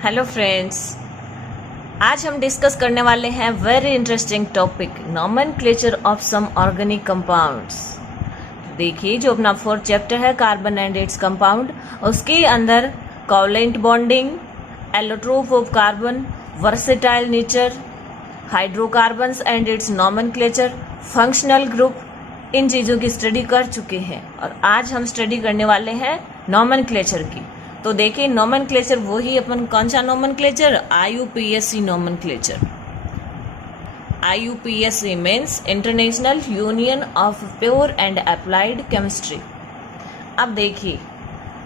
Hello friends, आज हम discuss करने वाले हैं very interesting topic nomenclature of some organic compounds. देखिए, जो अपना फोर्थ चैप्टर है कार्बन एंड इट्स कंपाउंड, उसके अंदर covalent bonding, allotrope of carbon, versatile nature, hydrocarbons and its nomenclature, functional group, इन चीज़ों की स्टडी कर चुके हैं और आज हम स्टडी करने वाले हैं नॉमेनक्लेचर की। तो देखिए, नॉमेनक्लेचर वही अपन कौन सा nomenclature, IUPAC nomenclature. IUPAC means international union of pure and applied chemistry. अब देखिए,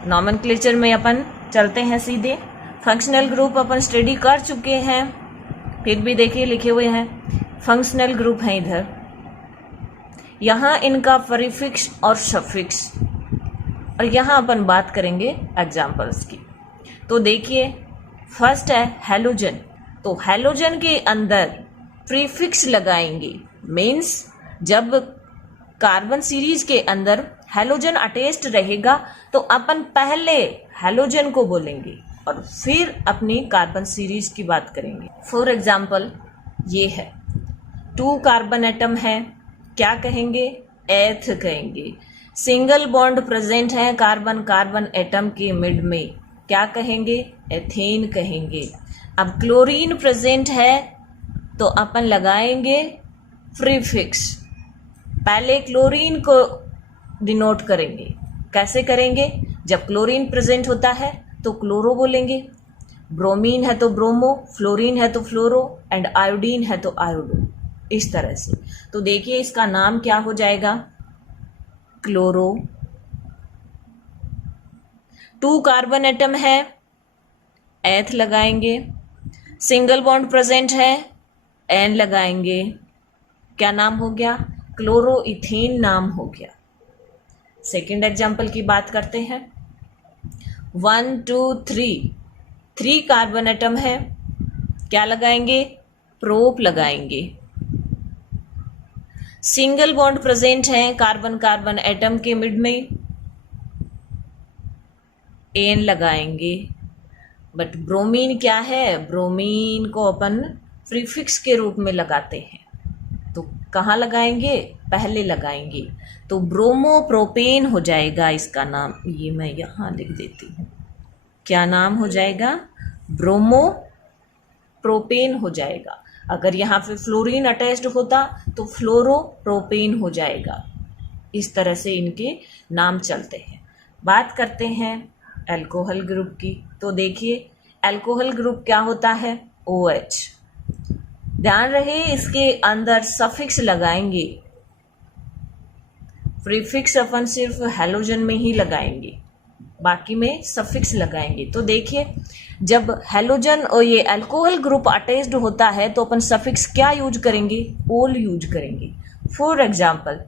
नॉमेनक्लेचर में अपन चलते हैं सीधे। फंक्शनल ग्रुप अपन स्टडी कर चुके हैं, फिर भी देखिए लिखे हुए हैं फंक्शनल ग्रुप हैं इधर। यहाँ इनका प्रीफिक्स और सफिक्स, और यहाँ अपन बात करेंगे एग्जाम्पल्स की। तो देखिए, फर्स्ट है हेलोजन। तो हेलोजन के अंदर प्रीफिक्स लगाएंगे, मीन्स जब कार्बन सीरीज के अंदर हेलोजन अटैच्ड रहेगा तो अपन पहले हेलोजन को बोलेंगे और फिर अपनी कार्बन सीरीज की बात करेंगे। फॉर एग्जाम्पल, ये है 2 कार्बन एटम है, क्या कहेंगे, एथ कहेंगे। सिंगल बॉन्ड प्रेजेंट है कार्बन कार्बन एटम के मिड में, क्या कहेंगे, एथेन कहेंगे। अब क्लोरीन प्रेजेंट है तो अपन लगाएंगे प्रीफिक्स, पहले क्लोरीन को डिनोट करेंगे। कैसे करेंगे, जब क्लोरीन प्रेजेंट होता है तो क्लोरो बोलेंगे, ब्रोमीन है तो ब्रोमो, फ्लोरीन है तो फ्लोरो एंड आयोडीन है तो आयोडो, इस तरह से। तो देखिए, इसका नाम क्या हो जाएगा, क्लोरो। 2 कार्बन एटम है, एथ लगाएंगे। सिंगल बॉन्ड प्रेजेंट है, एन लगाएंगे, क्या नाम हो गया, क्लोरो इथेन नाम हो गया। सेकेंड एग्जाम्पल की बात करते हैं। 1 2 3 कार्बन एटम है, क्या लगाएंगे, प्रोप लगाएंगे। सिंगल बॉन्ड प्रेजेंट है कार्बन कार्बन एटम के मिड में, एन लगाएंगे। बट ब्रोमीन क्या है, ब्रोमीन को अपन प्रीफिक्स के रूप में लगाते हैं, तो कहाँ लगाएंगे, पहले लगाएंगे। तो ब्रोमो प्रोपेन हो जाएगा इसका नाम, ये मैं यहाँ लिख देती हूँ, क्या नाम हो जाएगा, ब्रोमो प्रोपेन हो जाएगा। अगर यहाँ पे फ्लोरीन अटैच्ड होता तो फ्लोरो प्रोपेन हो जाएगा। इस तरह से इनके नाम चलते हैं। बात करते हैं अल्कोहल ग्रुप की। तो देखिए, अल्कोहल ग्रुप क्या होता है, OH। ध्यान रहे, इसके अंदर सफिक्स लगाएंगे, प्रीफिक्स अपन सिर्फ हेलोजन में ही लगाएंगे, बाकी में सफिक्स लगाएंगे। तो देखिए, जब हेलोजन और ये अल्कोहल ग्रुप अटैच्ड होता है तो अपन सफिक्स क्या यूज करेंगे, ओल यूज करेंगे। फॉर एग्जाम्पल,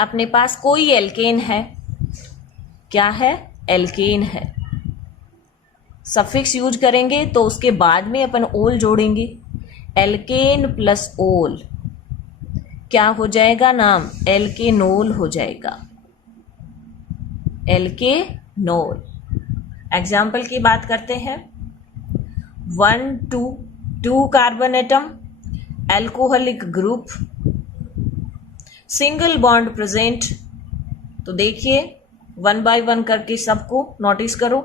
अपने पास कोई एल्केन है, क्या है, एल्केन है, सफिक्स यूज करेंगे तो उसके बाद में अपन ओल जोड़ेंगे। एल्केन प्लस ओल क्या हो जाएगा नाम, एल्केनोल हो जाएगा, एल्केनोल। एग्जाम्पल की बात करते हैं। 1 2 carbon atom, alcoholic group, single bond present. तो देखिए, 1 बाय 1 करके सबको नोटिस करो।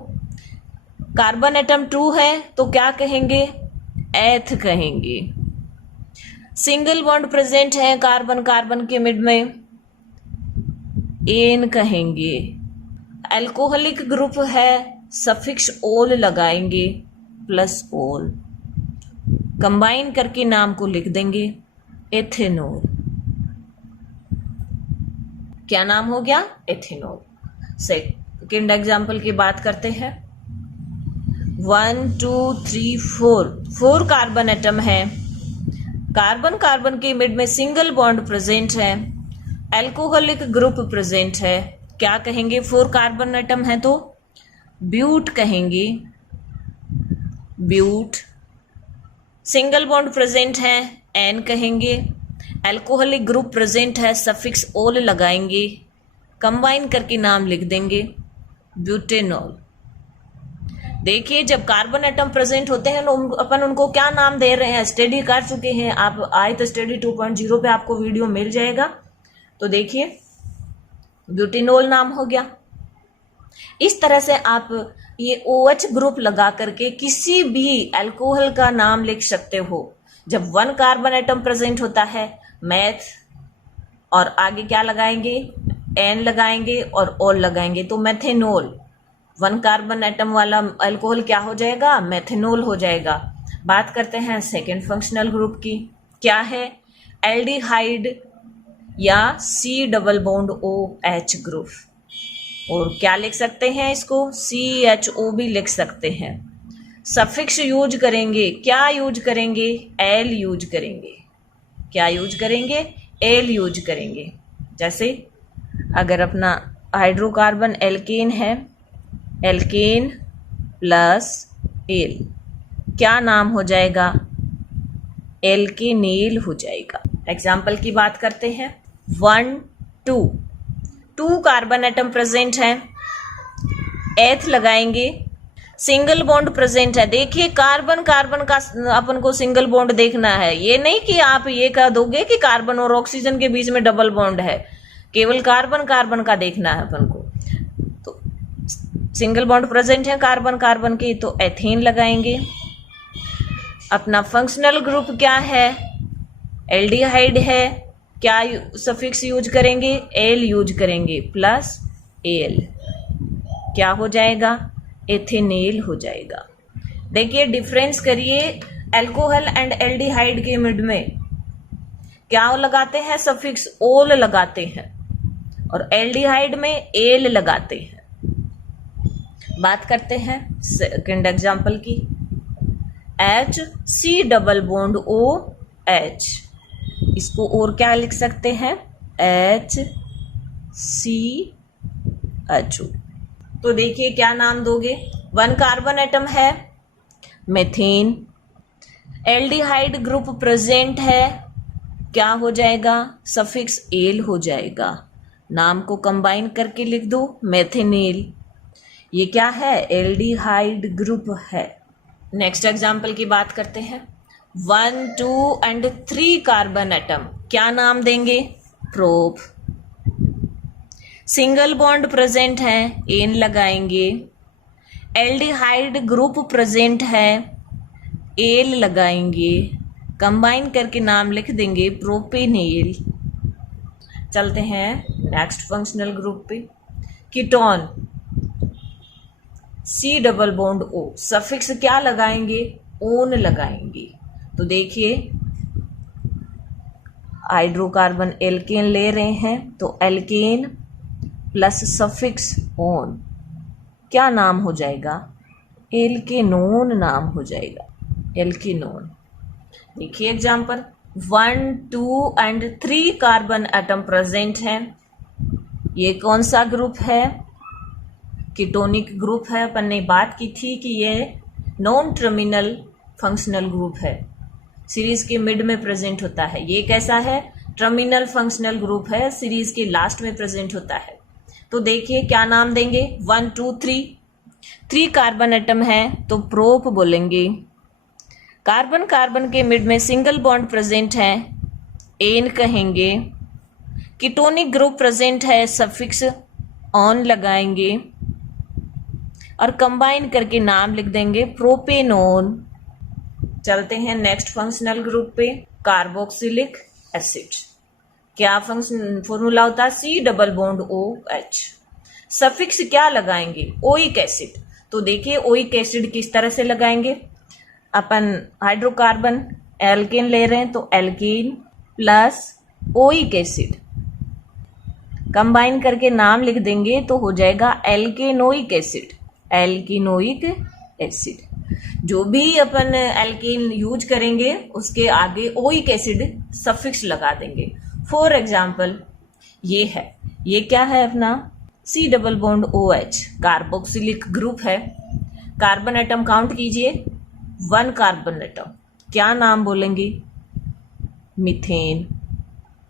कार्बन एटम 2 है तो क्या कहेंगे, एथ कहेंगे। सिंगल बॉन्ड प्रेजेंट है कार्बन कार्बन के मिड में, एन कहेंगे। अल्कोहलिक ग्रुप है, सफिक्स ओल लगाएंगे, प्लस ओल, कंबाइन करके नाम को लिख देंगे, एथेनॉल। क्या नाम हो गया, एथेनॉल। सेकेंड एग्जाम्पल की बात करते हैं। 1 2 3 4 कार्बन एटम है, कार्बन कार्बन के मिड में सिंगल बॉन्ड प्रेजेंट है, अल्कोहलिक ग्रुप प्रेजेंट है, क्या कहेंगे, 4 कार्बन एटम है तो ब्यूट कहेंगे, ब्यूट। सिंगल बॉन्ड प्रेजेंट है, एन कहेंगे। अल्कोहलिक ग्रुप प्रेजेंट है, सफिक्स ओल लगाएंगे, कंबाइन करके नाम लिख देंगे, ब्यूटेनॉल। देखिए जब कार्बन एटम प्रेजेंट होते हैं अपन उनको क्या नाम दे रहे हैं, स्टडी कर चुके हैं आप, आए तो स्टडी 2.0 पे आपको वीडियो मिल जाएगा। तो देखिए ब्यूटेनॉल नाम हो गया। इस तरह से आप ये OH ग्रुप लगा करके किसी भी अल्कोहल का नाम लिख सकते हो। जब 1 कार्बन एटम प्रेजेंट होता है, मैथ और आगे क्या लगाएंगे, एन लगाएंगे और ऑल लगाएंगे, तो मेथेनॉल 1 कार्बन एटम वाला अल्कोहल क्या हो जाएगा, मेथेनॉल हो जाएगा। बात करते हैं सेकेंड फंक्शनल ग्रुप की, क्या है, एल्डिहाइड या C double bond OH group, और क्या लिख सकते हैं इसको, CHO भी लिख सकते हैं। सफिक्स यूज करेंगे, क्या यूज करेंगे, एल यूज करेंगे। क्या यूज करेंगे, एल यूज करेंगे। जैसे अगर अपना हाइड्रोकार्बन एल्केन है, एल्केन प्लस एल, क्या नाम हो जाएगा, एल्केनेल हो जाएगा। एग्जाम्पल की बात करते हैं, 1 2 कार्बन एटम प्रेजेंट है, एथ लगाएंगे, सिंगल बॉन्ड प्रेजेंट है। देखिए कार्बन कार्बन का अपन को सिंगल बॉन्ड देखना है, ये नहीं कि आप ये कह दोगे कि कार्बन और ऑक्सीजन के बीच में डबल बॉन्ड है, केवल कार्बन कार्बन का देखना है अपन को। तो सिंगल बॉन्ड प्रेजेंट है कार्बन कार्बन के, तो एथेन लगाएंगे। अपना फंक्शनल ग्रुप क्या है, एल्डिहाइड है, क्या सफिक्स यूज करेंगे, एल यूज करेंगे, प्लस एल, क्या हो जाएगा, एथेनेल हो जाएगा। देखिए डिफरेंस करिए अल्कोहल एंड एल्डिहाइड के मिड में, क्या लगाते हैं, सफिक्स ओल लगाते हैं, और एल्डिहाइड में एल लगाते हैं। बात करते हैं सेकंड एग्जांपल की, HC डबल बॉन्ड OH, इसको और क्या लिख सकते हैं, HCHO। तो देखिए क्या नाम दोगे, 1 कार्बन एटम है, मेथेन, एल्डिहाइड ग्रुप प्रेजेंट है, क्या हो जाएगा, सफिक्स एल हो जाएगा। नाम को कंबाइन करके लिख दो, मेथेनेल। ये क्या है, एल्डिहाइड ग्रुप है। नेक्स्ट एग्जाम्पल की बात करते हैं, 1 2 एंड 3 कार्बन एटम, क्या नाम देंगे, प्रोप। सिंगल बॉन्ड प्रेजेंट है, एन लगाएंगे। एल्डिहाइड ग्रुप प्रेजेंट है, एल लगाएंगे। कंबाइन करके नाम लिख देंगे, प्रोपेनेल। चलते हैं नेक्स्ट फंक्शनल ग्रुप पे, ketone, C double bond O, suffix क्या लगाएंगे, ओन लगाएंगे। तो देखिए हाइड्रोकार्बन एल्केन ले रहे हैं, तो एल्केन प्लस सफिक्स ओन, क्या नाम हो जाएगा, एल्केनोन नाम हो जाएगा, एल्केनोन। देखिए example, 1 2 and 3 carbon atom present है, ये कौन सा ग्रुप है, कीटोनिक ग्रुप है। अपन ने बात की थी कि ये नॉन टर्मिनल फंक्शनल ग्रुप है, सीरीज के मिड में प्रेजेंट होता है। ये कैसा है, टर्मिनल फंक्शनल ग्रुप है, सीरीज के लास्ट में प्रेजेंट होता है। तो देखिए क्या नाम देंगे, 1 2 3 कार्बन एटम है, तो प्रोप बोलेंगे। कार्बन कार्बन के मिड में सिंगल बॉन्ड प्रेजेंट है, एन कहेंगे। कीटोनिक ग्रुप प्रेजेंट है, सफिक्स ऑन लगाएंगे और कंबाइन करके नाम लिख देंगे, प्रोपेनोन। चलते हैं नेक्स्ट फंक्शनल ग्रुप पे, कार्बोक्सिलिक एसिड। क्या फंक्शन फॉर्मूला होता है, C double bond OH, suffix क्या लगाएंगे, ओइक एसिड। तो देखिए ओइक एसिड किस तरह से लगाएंगे, अपन हाइड्रोकार्बन एल्केन ले रहे हैं, तो alkane plus oic acid, combine करके नाम लिख देंगे, तो हो जाएगा एल्केनोइक एसिड, एल्केनोइक एसिड। जो भी अपन एल्केन यूज करेंगे उसके आगे ओइक एसिड सफिक्स लगा देंगे। फॉर एग्जाम्पल ये है, ये क्या है अपना, C double bond OH, carboxylic group है। कार्बन एटम काउंट कीजिए, 1 कार्बन एटम, क्या नाम बोलेंगे, methane.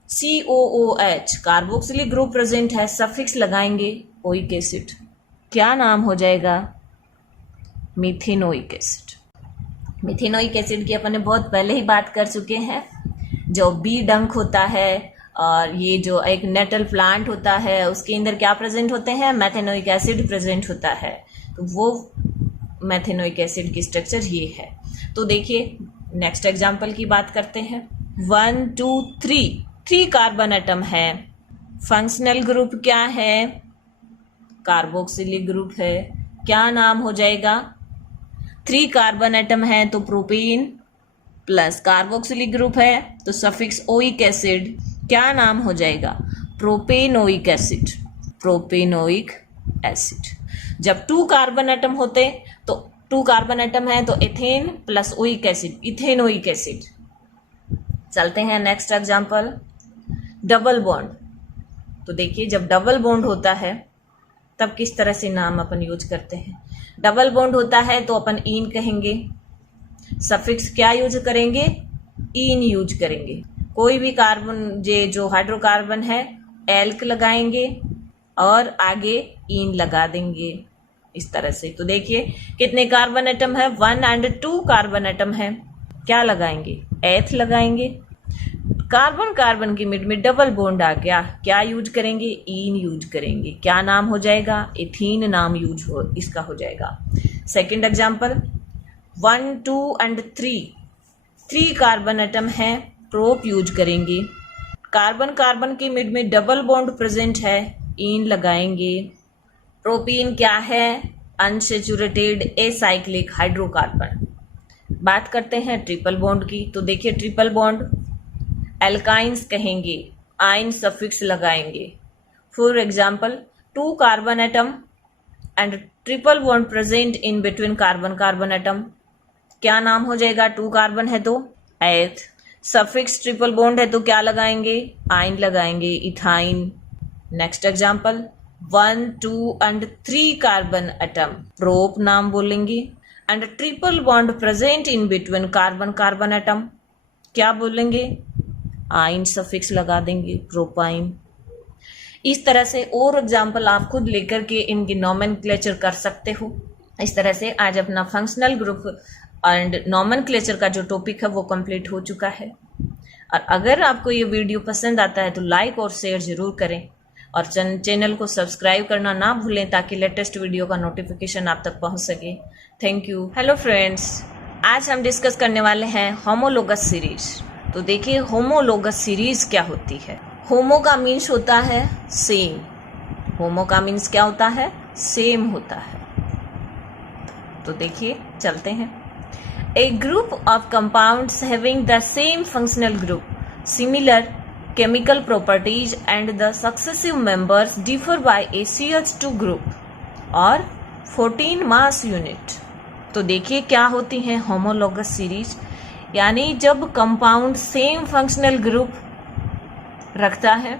COOH, carboxylic group present है, सफिक्स लगाएंगे ओइक एसिड, क्या नाम हो जाएगा, मिथेनोइक एसिड। मिथेनोइक एसिड की अपन ने बहुत पहले ही बात कर चुके हैं। जो बी डंक होता है और ये जो एक नेटल प्लांट होता है उसके अंदर क्या प्रेजेंट होते हैं, मेथेनोइक एसिड प्रेजेंट होता है। तो वो मेथेनोइक एसिड की स्ट्रक्चर ये है। तो देखिए नेक्स्ट एग्जांपल की बात करते हैं। 1 2 3 कार्बन एटम है। फंक्शनल ग्रुप क्या है, कार्बोक्सिलिक ग्रुप है। क्या नाम हो जाएगा, 3 कार्बन एटम है तो प्रोपीन प्लस कार्बोक्सिलिक ग्रुप है तो सफिक्स ओइक एसिड, क्या नाम हो जाएगा, प्रोपेनोइक एसिड। Propanoic acid. जब 2 कार्बन एटम होते तो 2 कार्बन एटम है तो ethane plus oic acid, ethanoic acid. चलते हैं नेक्स्ट एग्जांपल, डबल बॉन्ड। तो देखिए जब डबल बॉन्ड होता है तब किस तरह से नाम अपन यूज करते हैं। डबल बॉन्ड होता है तो अपन ईन कहेंगे, सफिक्स क्या यूज करेंगे, ईन यूज करेंगे। कोई भी कार्बन जो हाइड्रोकार्बन है एल्क लगाएंगे और आगे ईन लगा देंगे इस तरह से। तो देखिए कितने कार्बन एटम है, 1 और 2 कार्बन एटम है, क्या लगाएंगे, एथ लगाएंगे। कार्बन कार्बन के मिड में डबल बॉन्ड आ गया, क्या यूज करेंगे, ईन यूज करेंगे। क्या नाम हो जाएगा, एथीन नाम यूज हो इसका हो जाएगा। सेकंड एग्जांपल 1 2 और 3 कार्बन एटम है, प्रोप यूज करेंगे। कार्बन कार्बन के मिड में डबल बॉन्ड प्रेजेंट है, ईन लगाएंगे। प्रोपीन क्या है, अनसैचुरेटेड एसाइक्लिक हाइड्रोकार्बन। बात करते हैं ट्रिपल बॉन्ड की। तो देखिए ट्रिपल बॉन्ड एल्काइंस कहेंगे, आइन सफिक्स लगाएंगे। For example 2 carbon atom and triple bond present in between carbon carbon atom, क्या नाम हो जाएगा, 2 कार्बन है तो एथ, सफिक्स ट्रिपल बॉन्ड है तो क्या लगाएंगे, आइन लगाएंगे, इथाइन। नेक्स्ट एग्जाम्पल 1 2 और 3 कार्बन एटम, प्रोप नाम बोलेंगे and triple bond present in between carbon carbon atom, क्या बोलेंगे, आइन सफिक्स लगा देंगे, प्रोपाइन। इस तरह से और एग्जाम्पल आप खुद लेकर के इनकी नॉमेनक्लेचर कर सकते हो। इस तरह से आज अपना फंक्शनल ग्रुप एंड नॉमेनक्लेचर का जो टॉपिक है वो कंप्लीट हो चुका है। और अगर आपको ये वीडियो पसंद आता है तो लाइक और शेयर जरूर करें और चैनल को सब्सक्राइब करना ना भूलें ताकि लेटेस्ट वीडियो का नोटिफिकेशन आप तक पहुंच सके। Thank you. हेलो फ्रेंड्स, आज हम डिस्कस करने वाले हैं होमोलोगस सीरीज। तो देखिए होमोलोगस सीरीज क्या होती है। होमो का मीन्स होता है सेम, होमो का मीन्स क्या होता है, सेम होता है। तो देखिए चलते हैं। A group of compounds having the same functional group, similar chemical properties and the successive members differ by a CH2 group और 14 mass unit। तो देखिए क्या होती है होमोलोगस सीरीज, यानी जब कंपाउंड सेम फंक्शनल ग्रुप रखता है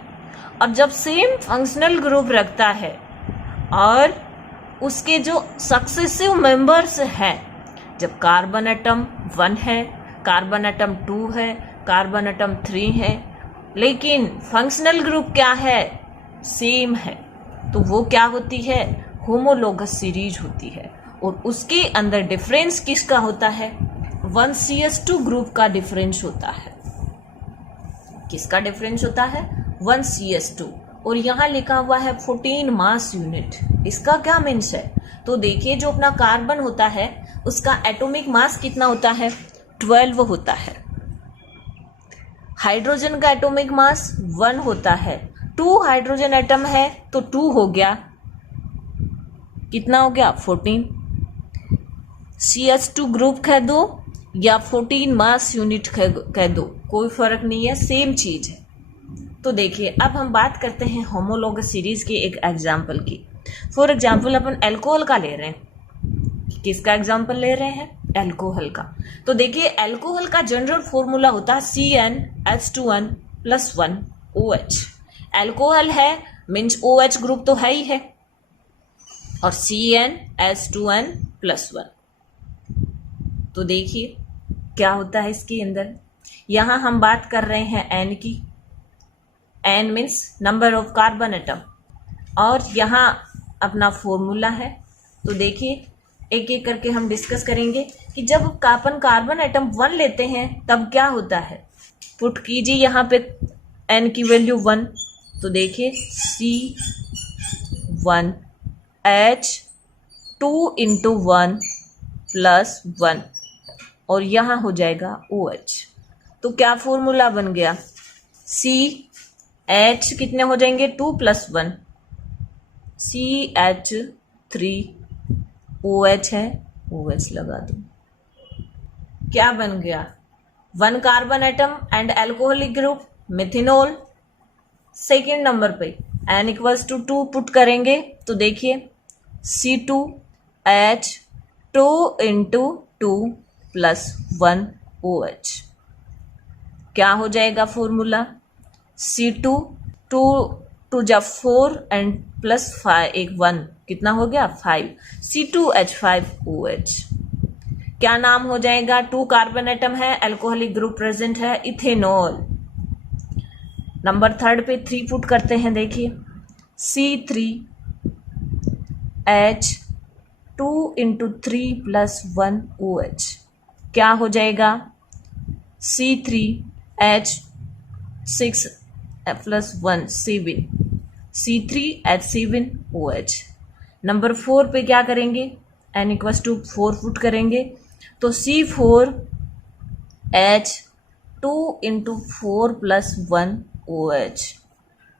और जब सेम फंक्शनल ग्रुप रखता है और उसके जो सक्सेसिव मेंबर्स हैं, जब कार्बन एटम 1 है, कार्बन एटम 2 है, कार्बन एटम 3 है, लेकिन फंक्शनल ग्रुप क्या है, सेम है, तो वो क्या होती है, होमोलोगस सीरीज होती है। और उसके अंदर डिफरेंस किसका होता है, 1CH2 ग्रुप का डिफरेंस होता है। किसका डिफरेंस होता है, 1CH2। और यहाँ लिखा हुआ है 14 मास यूनिट, इसका क्या मीन्स है। तो देखिए जो अपना कार्बन होता है उसका एटॉमिक मास कितना होता है, 12 होता है। हाइड्रोजन का एटॉमिक मास 1 होता है, 2 हाइड्रोजन एटम है तो 2 हो गया, कितना हो गया, 14। CH2 ग्रुप कह दो या 14 मास यूनिट कह दो, कोई फर्क नहीं है, सेम चीज है। तो देखिए अब हम बात करते हैं होमोलोगस सीरीज की एक एग्जाम्पल की। फॉर एग्जाम्पल अपन एल्कोहल का ले रहे हैं। किसका एग्जाम्पल ले रहे हैं, एल्कोहल का। तो देखिए एल्कोहल का जनरल फॉर्मूला होता है CnH2n+1OH। एल्कोहल है मीन्स OH ग्रुप तो है ही है और CnH2n+1। तो देखिए क्या होता है इसके अंदर, यहां हम बात कर रहे हैं N की, N means number of carbon atom, और यहां अपना फॉर्मूला है। तो देखिए एक एक करके हम डिस्कस करेंगे कि जब अपन कार्बन एटम 1 लेते हैं तब क्या होता है। पुट कीजिए यहाँ पे n की वैल्यू 1, तो देखिए C1H2 इंटू 1 प्लस 1 और यहाँ हो जाएगा OH। तो क्या फॉर्मूला बन गया, CH कितने हो जाएंगे 2 प्लस 1 CH3OH है, OH लगा दो। क्या बन गया, 1 carbon atom and alcoholic group methanol. Second number पे n इक्वल्स टू 2 पुट करेंगे तो देखिए C2H2 इंटू 2 प्लस 1 OH। क्या हो जाएगा फॉर्मूला, C2 2 जा 4 एंड प्लस 5 एक 1 कितना हो गया 5 C2H5OH। क्या नाम हो जाएगा, 2 कार्बन एटम है, अल्कोहलिक ग्रुप प्रेजेंट है, इथेनॉल। नंबर थर्ड पे 3 पुट करते हैं, देखिए C3H2 इंटू 3 प्लस 1 OH। क्या हो जाएगा C3H6 प्लस 1 7 C3H7OH। नंबर 4 पे क्या करेंगे, n इक्वल्स टू 4 पुट करेंगे तो C4H2 इंटू 4 प्लस 1 OH।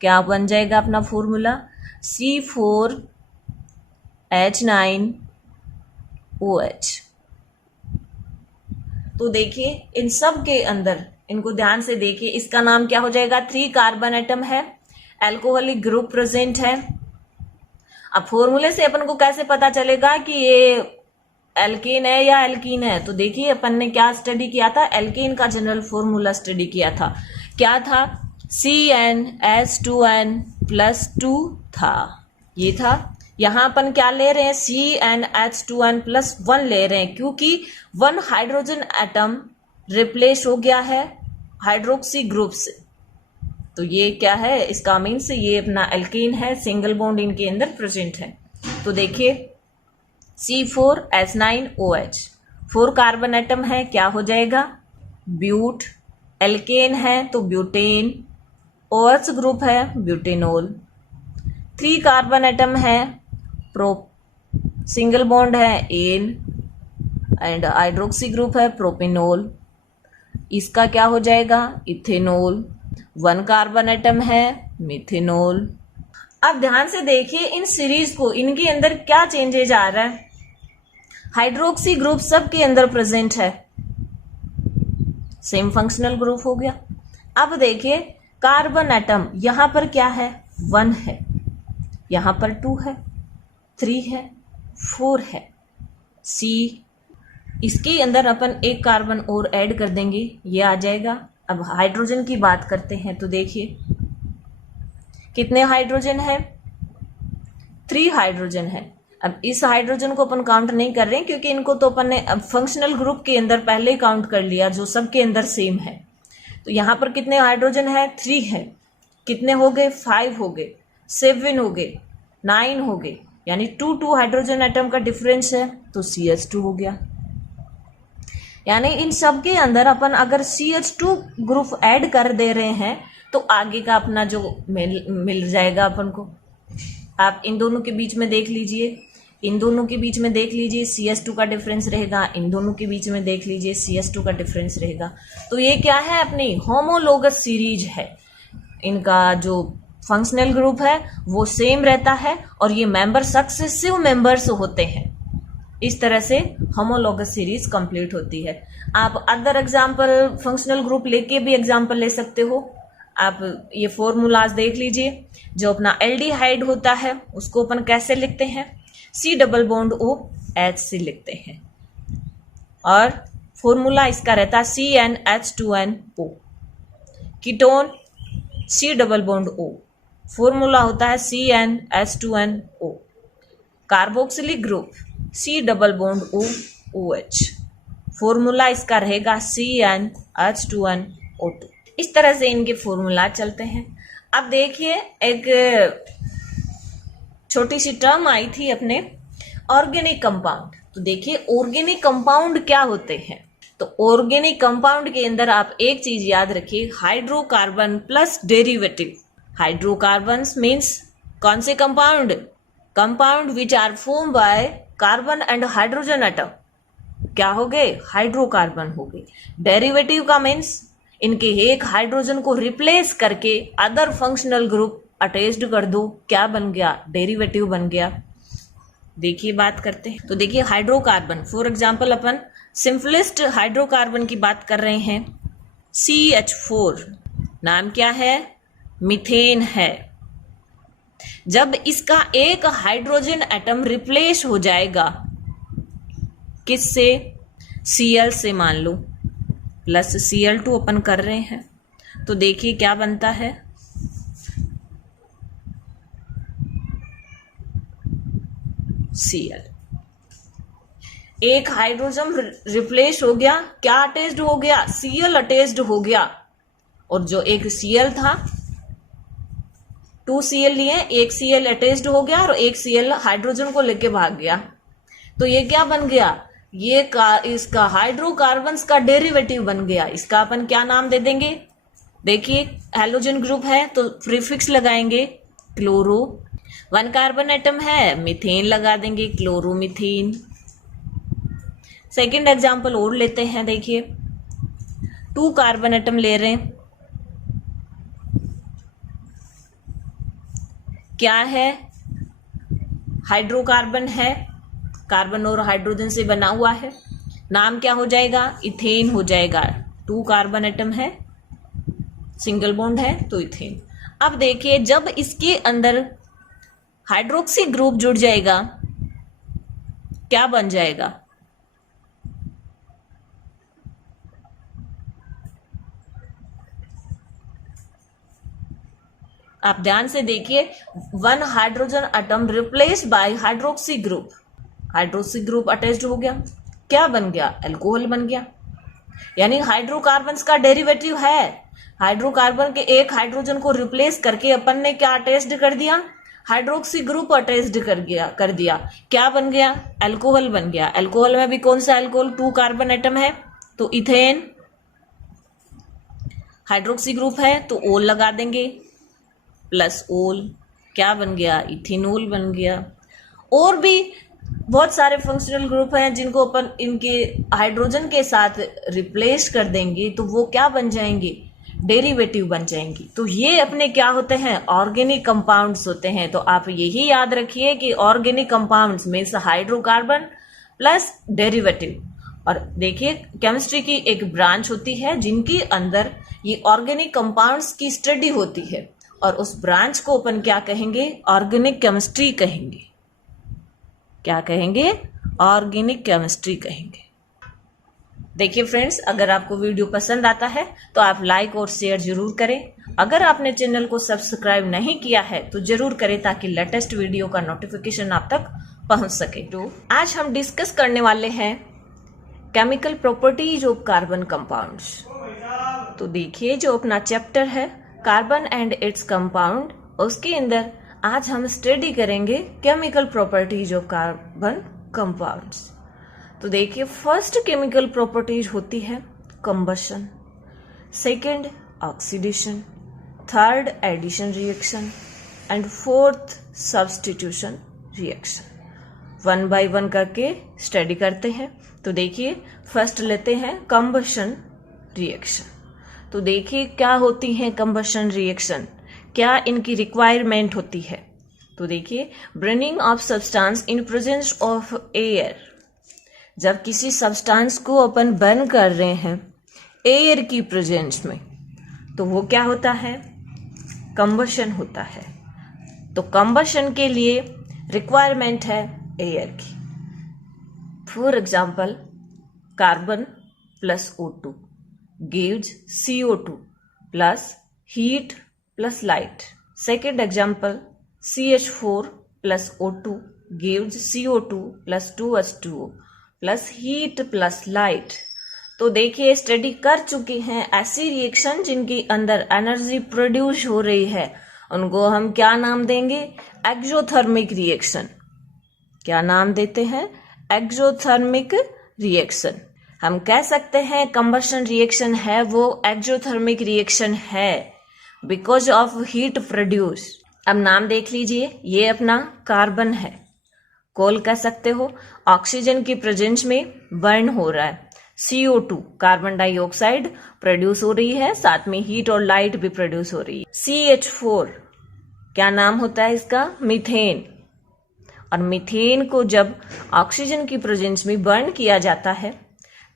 क्या बन जाएगा अपना फॉर्मूला, C4H9OH। तो देखिए इन सब के अंदर, इनको ध्यान से देखिए, इसका नाम क्या हो जाएगा, 3 कार्बन एटम है, अल्कोहलिक ग्रुप प्रेजेंट है। अब फॉर्मूले से अपन को कैसे पता चलेगा कि ये एल्केन है या एल्कीन है, तो देखिए अपन ने क्या स्टडी किया था, एल्केन का जनरल फॉर्मूला स्टडी किया था। क्या था, CnH2n प्लस 2 था, ये था। यहां अपन क्या ले रहे हैं, CnH2n प्लस 1 ले रहे हैं क्योंकि 1 हाइड्रोजन एटम रिप्लेस हो गया है हाइड्रोक्सी ग्रुप से। तो ये क्या है, इसका मीन से ये अपना एल्केन है, सिंगल बॉन्ड इनके अंदर प्रेजेंट है। तो देखिए C4H9OH 4 कार्बन एटम है, क्या हो जाएगा ब्यूट, एल्केन है तो ब्यूटेन, OH ग्रुप है ब्यूटेनॉल। 3 कार्बन एटम है, सिंगल बॉन्ड है एन एंड हाइड्रोक्सी ग्रुप है प्रोपेनॉल, इसका क्या हो जाएगा इथेनॉल। 1 कार्बन एटम है मिथेनॉल। अब ध्यान से देखिए इन सीरीज को, इनके अंदर क्या चेंजेज आ रहा है, हाइड्रोक्सी ग्रुप सबके अंदर प्रेजेंट है, सेम फंक्शनल ग्रुप हो गया। अब देखिए कार्बन एटम यहां पर क्या है 1 है, यहां पर 2 है, 3 है, 4 है, C इसके अंदर अपन 1 कार्बन और ऐड कर देंगे, ये आ जाएगा। अब हाइड्रोजन की बात करते हैं तो देखिए कितने हाइड्रोजन है, 3 हाइड्रोजन है। अब इस हाइड्रोजन को अपन काउंट नहीं कर रहे हैं क्योंकि इनको तो अपन ने अब फंक्शनल ग्रुप के अंदर पहले ही काउंट कर लिया जो सबके अंदर सेम है। तो यहां पर कितने हाइड्रोजन है, 3 है, कितने हो गए 5 हो गए, 7 हो गए, 9 हो गए, यानी 2 हाइड्रोजन एटम का डिफरेंस है तो CH2 हो गया। यानी इन सब के अंदर अपन अगर CH2 ग्रुप ऐड कर दे रहे हैं तो आगे का अपना जो मिल जाएगा अपन को। आप इन दोनों के बीच में देख लीजिए, इन दोनों के बीच में देख लीजिए CH2 का डिफरेंस रहेगा, इन दोनों के बीच में देख लीजिए CH2 का डिफरेंस रहेगा। तो ये क्या है, अपनी होमोलोगस सीरीज है, इनका जो फंक्शनल ग्रुप है वो सेम रहता है और ये मेंबर सक्सेसिव मेंबर्स होते हैं। इस तरह से होमोलोगस सीरीज कंप्लीट होती है। आप अदर एग्जाम्पल फंक्शनल ग्रुप लेके भी एग्जाम्पल ले सकते हो। आप ये फॉर्मूलाज देख लीजिए, जो अपना एल्डिहाइड होता है उसको अपन कैसे लिखते हैं, C double bond O H लिखते हैं और फॉर्मूला इसका रहता है CnH2nO। Ketone C double bond O, formula होता है CnH2nO। Carboxylic group C double bond O OH, formula इसका रहेगा CnH2nO2। इस तरह से इनके फॉर्मूला चलते हैं। अब देखिए एक छोटी सी टर्म आई थी अपने ऑर्गेनिक कंपाउंड, तो तो देखिए ऑर्गेनिक कंपाउंड क्या होते हैं। तो ऑर्गेनिक कंपाउंड के अंदर आप एक चीज याद रखिए, hydrocarbon plus derivative. Hydrocarbons means कौन से compound? Compound which are form by carbon and hydrogen atom क्या हो गए? हाइड्रोकार्बन हो गए। डेरिवेटिव का मीन्स इनके एक हाइड्रोजन को रिप्लेस करके अदर फंक्शनल ग्रुप अटैच्ड कर दो, क्या बन गया? डेरिवेटिव बन गया। देखिए बात करते हैं। तो देखिए hydrocarbon, for example upon simplest hydrocarbon की बात कर रहे हैं, CH4 नाम क्या है? मीथेन है। जब इसका एक हाइड्रोजन एटम रिप्लेस हो जाएगा किससे? Cl से मान लो, प्लस Cl2 अपन कर रहे हैं, तो देखिए क्या बनता है? Cl। एक हाइड्रोजन रिप्लेस हो गया, क्या अटैच्ड हो गया? Cl अटैच्ड हो गया। और जो एक Cl था, 2 Cl लिए, एक Cl अटैच्ड हो गया और एक Cl हाइड्रोजन को लेके भाग गया। तो ये क्या बन गया? ये इसका हाइड्रोकार्बन्स का डेरिवेटिव बन गया। इसका अपन क्या नाम दे देंगे? देखिए हैलोजन ग्रुप है तो प्रीफिक्स लगाएंगे क्लोरो। 1 कार्बन एटम है, मीथेन लगा देंगे, क्लोरोमीथेन। सेकेंड एग्जाम्पल और लेते हैं। देखिए 2 कार्बन एटम ले रहे हैं, क्या है? हाइड्रोकार्बन है, कार्बन और हाइड्रोजन से बना हुआ है, नाम क्या हो जाएगा? इथेन हो जाएगा। 2 कार्बन एटम है, सिंगल बॉन्ड है तो इथेन। अब देखिए जब इसके अंदर हाइड्रोक्सी ग्रुप जुड़ जाएगा क्या बन जाएगा? आप ध्यान से देखिए, 1 hydrogen atom replace by hydroxy group, hydroxy group attached हो गया, क्या बन गया? अल्कोहल बन गया। यानी हाइड्रोकार्बन्स का डेरिवेटिव है, हाइड्रोकार्बन के एक हाइड्रोजन को रिप्लेस करके अपन ने क्या अटैच्ड कर दिया? हाइड्रोक्सी ग्रुप अटैच्ड कर दिया, क्या बन गया? अल्कोहल बन गया। अल्कोहल में भी कौन सा अल्कोहल? 2 कार्बन एटम है तो इथेन, हाइड्रोक्सी ग्रुप है तो ओल लगा देंगे, प्लस ओल, क्या बन गया? इथेनॉल बन गया। और भी बहुत सारे फंक्शनल ग्रुप हैं जिनको अपन इनके हाइड्रोजन के साथ रिप्लेस कर देंगे तो वो क्या बन जाएंगे? डेरिवेटिव बन जाएंगी। तो ये अपने क्या होते हैं? ऑर्गेनिक कंपाउंड्स होते हैं। तो आप यही याद रखिए कि organic compounds means hydrocarbon plus derivative. और देखिए केमिस्ट्री की एक ब्रांच होती है जिनके अंदर ये ऑर्गेनिक कंपाउंड्स की स्टडी होती है और उस ब्रांच को अपन क्या कहेंगे? ऑर्गेनिक केमिस्ट्री कहेंगे। क्या कहेंगे? ऑर्गेनिक केमिस्ट्री कहेंगे। देखिए फ्रेंड्स, अगर आपको वीडियो पसंद आता है तो आप लाइक और शेयर जरूर करें। अगर आपने चैनल को सब्सक्राइब नहीं किया है तो जरूर करें ताकि लेटेस्ट वीडियो का नोटिफिकेशन आप तक पहुंच सके। तो आज हम डिस्कस करने वाले हैं chemical properties of carbon compounds. तो देखिए जो अपना चैप्टर है कार्बन एंड इट्स कंपाउंड, उसके अंदर आज हम स्टडी करेंगे chemical properties of carbon compounds. तो देखिए फर्स्ट केमिकल प्रॉपर्टीज होती है combustion, second oxidation, third addition reaction and fourth substitution reaction. 1 by 1 करके स्टडी करते हैं। तो देखिए फर्स्ट लेते हैं कंबशन रिएक्शन। तो देखिए क्या होती है कंबशन रिएक्शन, क्या इनकी रिक्वायरमेंट होती है। तो देखिए burning of substance in presence of air, जब किसी सब्सटेंस को अपन बर्न कर रहे हैं एयर की प्रेजेंस में तो वो क्या होता है? कंबशन होता है। तो कंबशन के लिए रिक्वायरमेंट है एयर की। For example carbon plus O2 gives CO2 plus heat plus light. Second example CH4 plus O2 gives CO2 plus 2H2O plus heat plus light. तो देखिए स्टडी कर चुके हैं ऐसी रिएक्शन जिनके अंदर एनर्जी प्रोड्यूस हो रही है, उनको हम क्या नाम देंगे? Exothermic reaction. क्या नाम देते हैं? Exothermic reaction. हम कह सकते हैं कंबशन रिएक्शन है वो एक्सोथर्मिक रिएक्शन है बिकॉज ऑफ हीट प्रोड्यूस। अब नाम देख लीजिए, ये अपना कार्बन है, कोल कह सकते हो, ऑक्सीजन की प्रेजेंस में बर्न हो रहा है। CO2 कार्बन डाइऑक्साइड प्रोड्यूस हो रही है, साथ में हीट और लाइट भी प्रोड्यूस हो रही है। CH4 क्या नाम होता है इसका? मीथेन। और मीथेन को जब ऑक्सीजन की प्रेजेंस में बर्न किया जाता है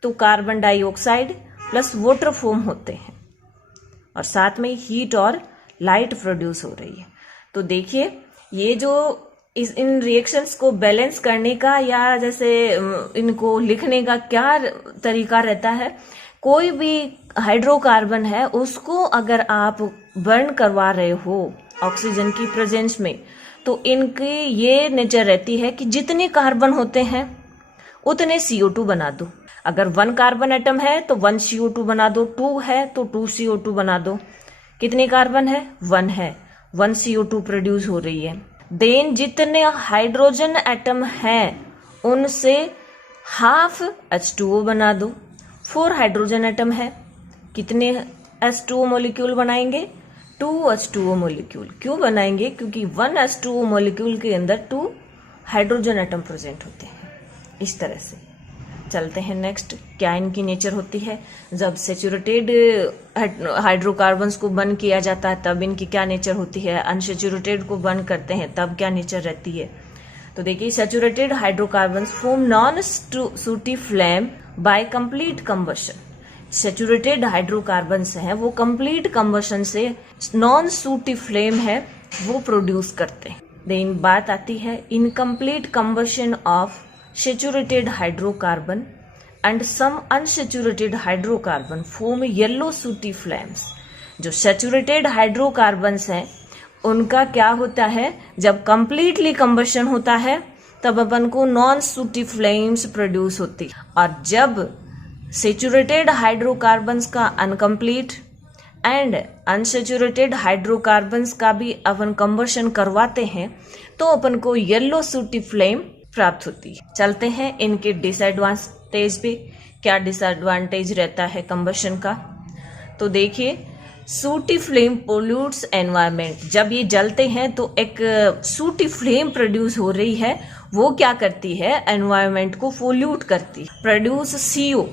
तो carbon dioxide plus water form होते हैं और साथ में हीट और लाइट प्रोड्यूस हो रही है। तो देखिए ये जो इन रिएक्शंस को बैलेंस करने का या जैसे इनको लिखने का क्या तरीका रहता है, कोई भी हाइड्रोकार्बन है उसको अगर आप बर्न करवा रहे हो ऑक्सीजन की प्रेजेंस में तो इनकी ये नेचर रहती है कि जितने कार्बन होते हैं उतने CO2 बना दो। अगर 1 कार्बन एटम है तो 1 CO2 बना दो, 2 है तो 2 CO2 बना दो। कितने कार्बन है? 1 है, 1 CO2 प्रोड्यूस हो रही है। देन जितने हाइड्रोजन एटम हैं उनसे हाफ H2O बना दो। 4 हाइड्रोजन एटम है, कितने H2O मॉलिक्यूल बनाएंगे? 2 H2O मॉलिक्यूल। क्यों बनाएंगे? क्योंकि 1 H2O मॉलिक्यूल के अंदर 2 हाइड्रोजन एटम प्रेजेंट होते हैं। इस तरह से चलते हैं नेक्स्ट, क्या इनकी नेचर होती है। जब सेचुरेटेड हाइड्रोकार्बन्स को बर्न किया जाता है तब इनकी क्या नेचर होती है, अनसेचुरेटेड को बर्न करते हैं तब क्या नेचर रहती है। तो देखिए saturated hydrocarbons form non sooty flame by complete combustion. Saturated hydrocarbons हैं वो कंप्लीट कंबशन से नॉन सूटी फ्लेम है वो प्रोड्यूस करते हैं। देन बात आती है incomplete combustion of saturated hydrocarbon and some unsaturated hydrocarbon form yellow sooty flames। जो saturated hydrocarbons हैं उनका क्या होता है, जब completely combustion होता है तब अपन को non sooty flames प्रोड्यूस होती, और जब saturated hydrocarbons का uncomplete एंड unsaturated hydrocarbons का भी अपन combustion करवाते हैं तो अपन को yellow sooty flame प्राप्त होती है। चलते हैं इनके डिसएडवांटेज पे, क्या डिसएडवांटेज रहता है कंबशन का। तो देखिए सूटी फ्लेम पोल्यूट्स एनवायरनमेंट। जब ये जलते हैं तो एक सूटी फ्लेम प्रोड्यूस हो रही है, वो क्या करती है, एनवायरनमेंट को पोल्यूट करती है। Produce CO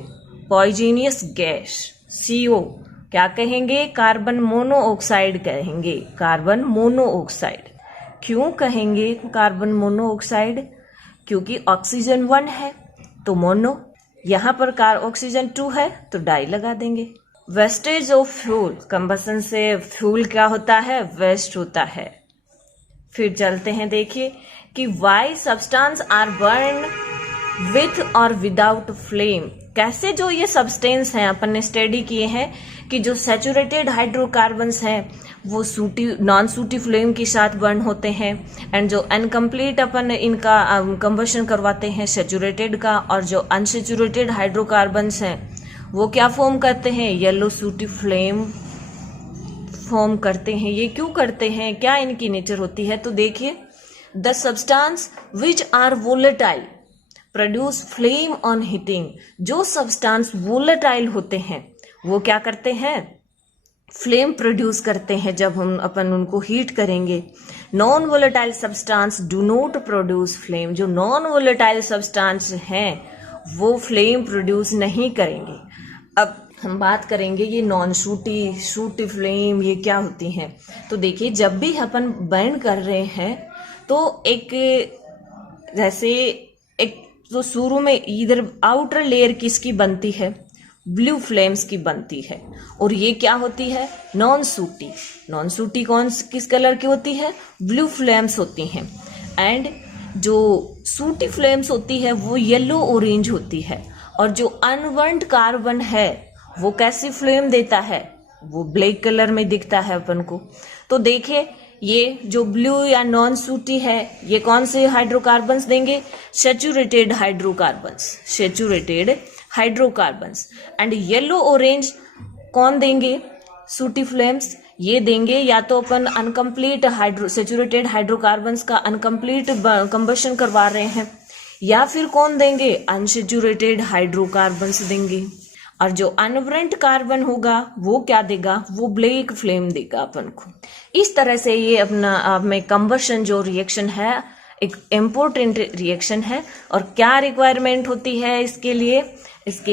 poisonous gas. CO क्या कहेंगे, कार्बन मोनोऑक्साइड कहेंगे, कार्बन मोनोऑक्साइड। क्यों कहेंगे कार्बन मोनोऑक्साइड? क्योंकि ऑक्सीजन 1 है तो मोनो, यहाँ पर ऑक्सीजन 2 है तो डाई लगा देंगे। वेस्टेज ऑफ फ्यूल, कंबसन से फ्यूल क्या होता है, वेस्ट होता है। फिर चलते हैं देखिए कि why substance are burn with और विदाउट फ्लेम। कैसे जो ये सब्सटेंस हैं अपन ने स्टडी किए हैं कि जो सैचुरेटेड हाइड्रोकार्बन्स हैं वो सूटी नॉन सूटी फ्लेम के साथ बर्न होते हैं, एंड जो अनकम्प्लीट अपन इनका कंबशन करवाते हैं सैचुरेटेड का, और जो अनसेचुरेटेड हाइड्रोकार्बन्स हैं वो क्या फॉर्म करते हैं, येलो सूटी फ्लेम फॉर्म करते हैं। ये क्यों करते हैं, क्या इनकी नेचर होती है? तो देखिए the substance which are volatile produce flame on heating. जो सब्सटेंस वोलेटाइल होते हैं वो क्या करते हैं, फ्लेम प्रोड्यूस करते हैं जब हम अपन उनको हीट करेंगे। Non volatile substance do not produce flame. जो नॉन वोलेटाइल सब्सटेंस हैं वो फ्लेम प्रोड्यूस नहीं करेंगे। अब हम बात करेंगे ये नॉन सूटी फ्लेम ये क्या होती हैं। तो देखिए जब भी अपन बर्न कर रहे हैं तो एक जैसे एक तो शुरू में इधर आउटर लेयर किसकी बनती है, ब्लू फ्लेम्स की बनती है, और ये क्या होती है, नॉन सूटी किस कलर की होती है, ब्लू फ्लेम्स होती हैं। एंड जो सूटी फ्लेम्स होती है वो येलो ऑरेंज होती है, और जो अनबर्न्ड कार्बन है वो कैसी फ्लेम देता है, वो ब्लैक कलर में दिखता है अपन को। तो देखिए ये जो ब्लू या नॉन सूटी है ये कौन से हाइड्रोकार्बन्स देंगे, saturated hydrocarbons. And yellow orange कौन देंगे, सूटी फ्लेम्स ये देंगे। या तो अपन अनकम्प्लीट सैचुरेटेड हाइड्रोकार्बन्स का अनकम्प्लीट कंबशन करवा रहे हैं, या फिर कौन देंगे, अनसैचुरेटेड हाइड्रोकार्बन्स देंगे। और जो अनब्रेंट कार्बन होगा वो क्या देगा, वो ब्लैक फ्लेम देगा अपन को। इस तरह से ये अपना में कंबशन जो रिएक्शन है एक इम्पोर्टेंट रिएक्शन है। और क्या रिक्वायरमेंट होती है इसके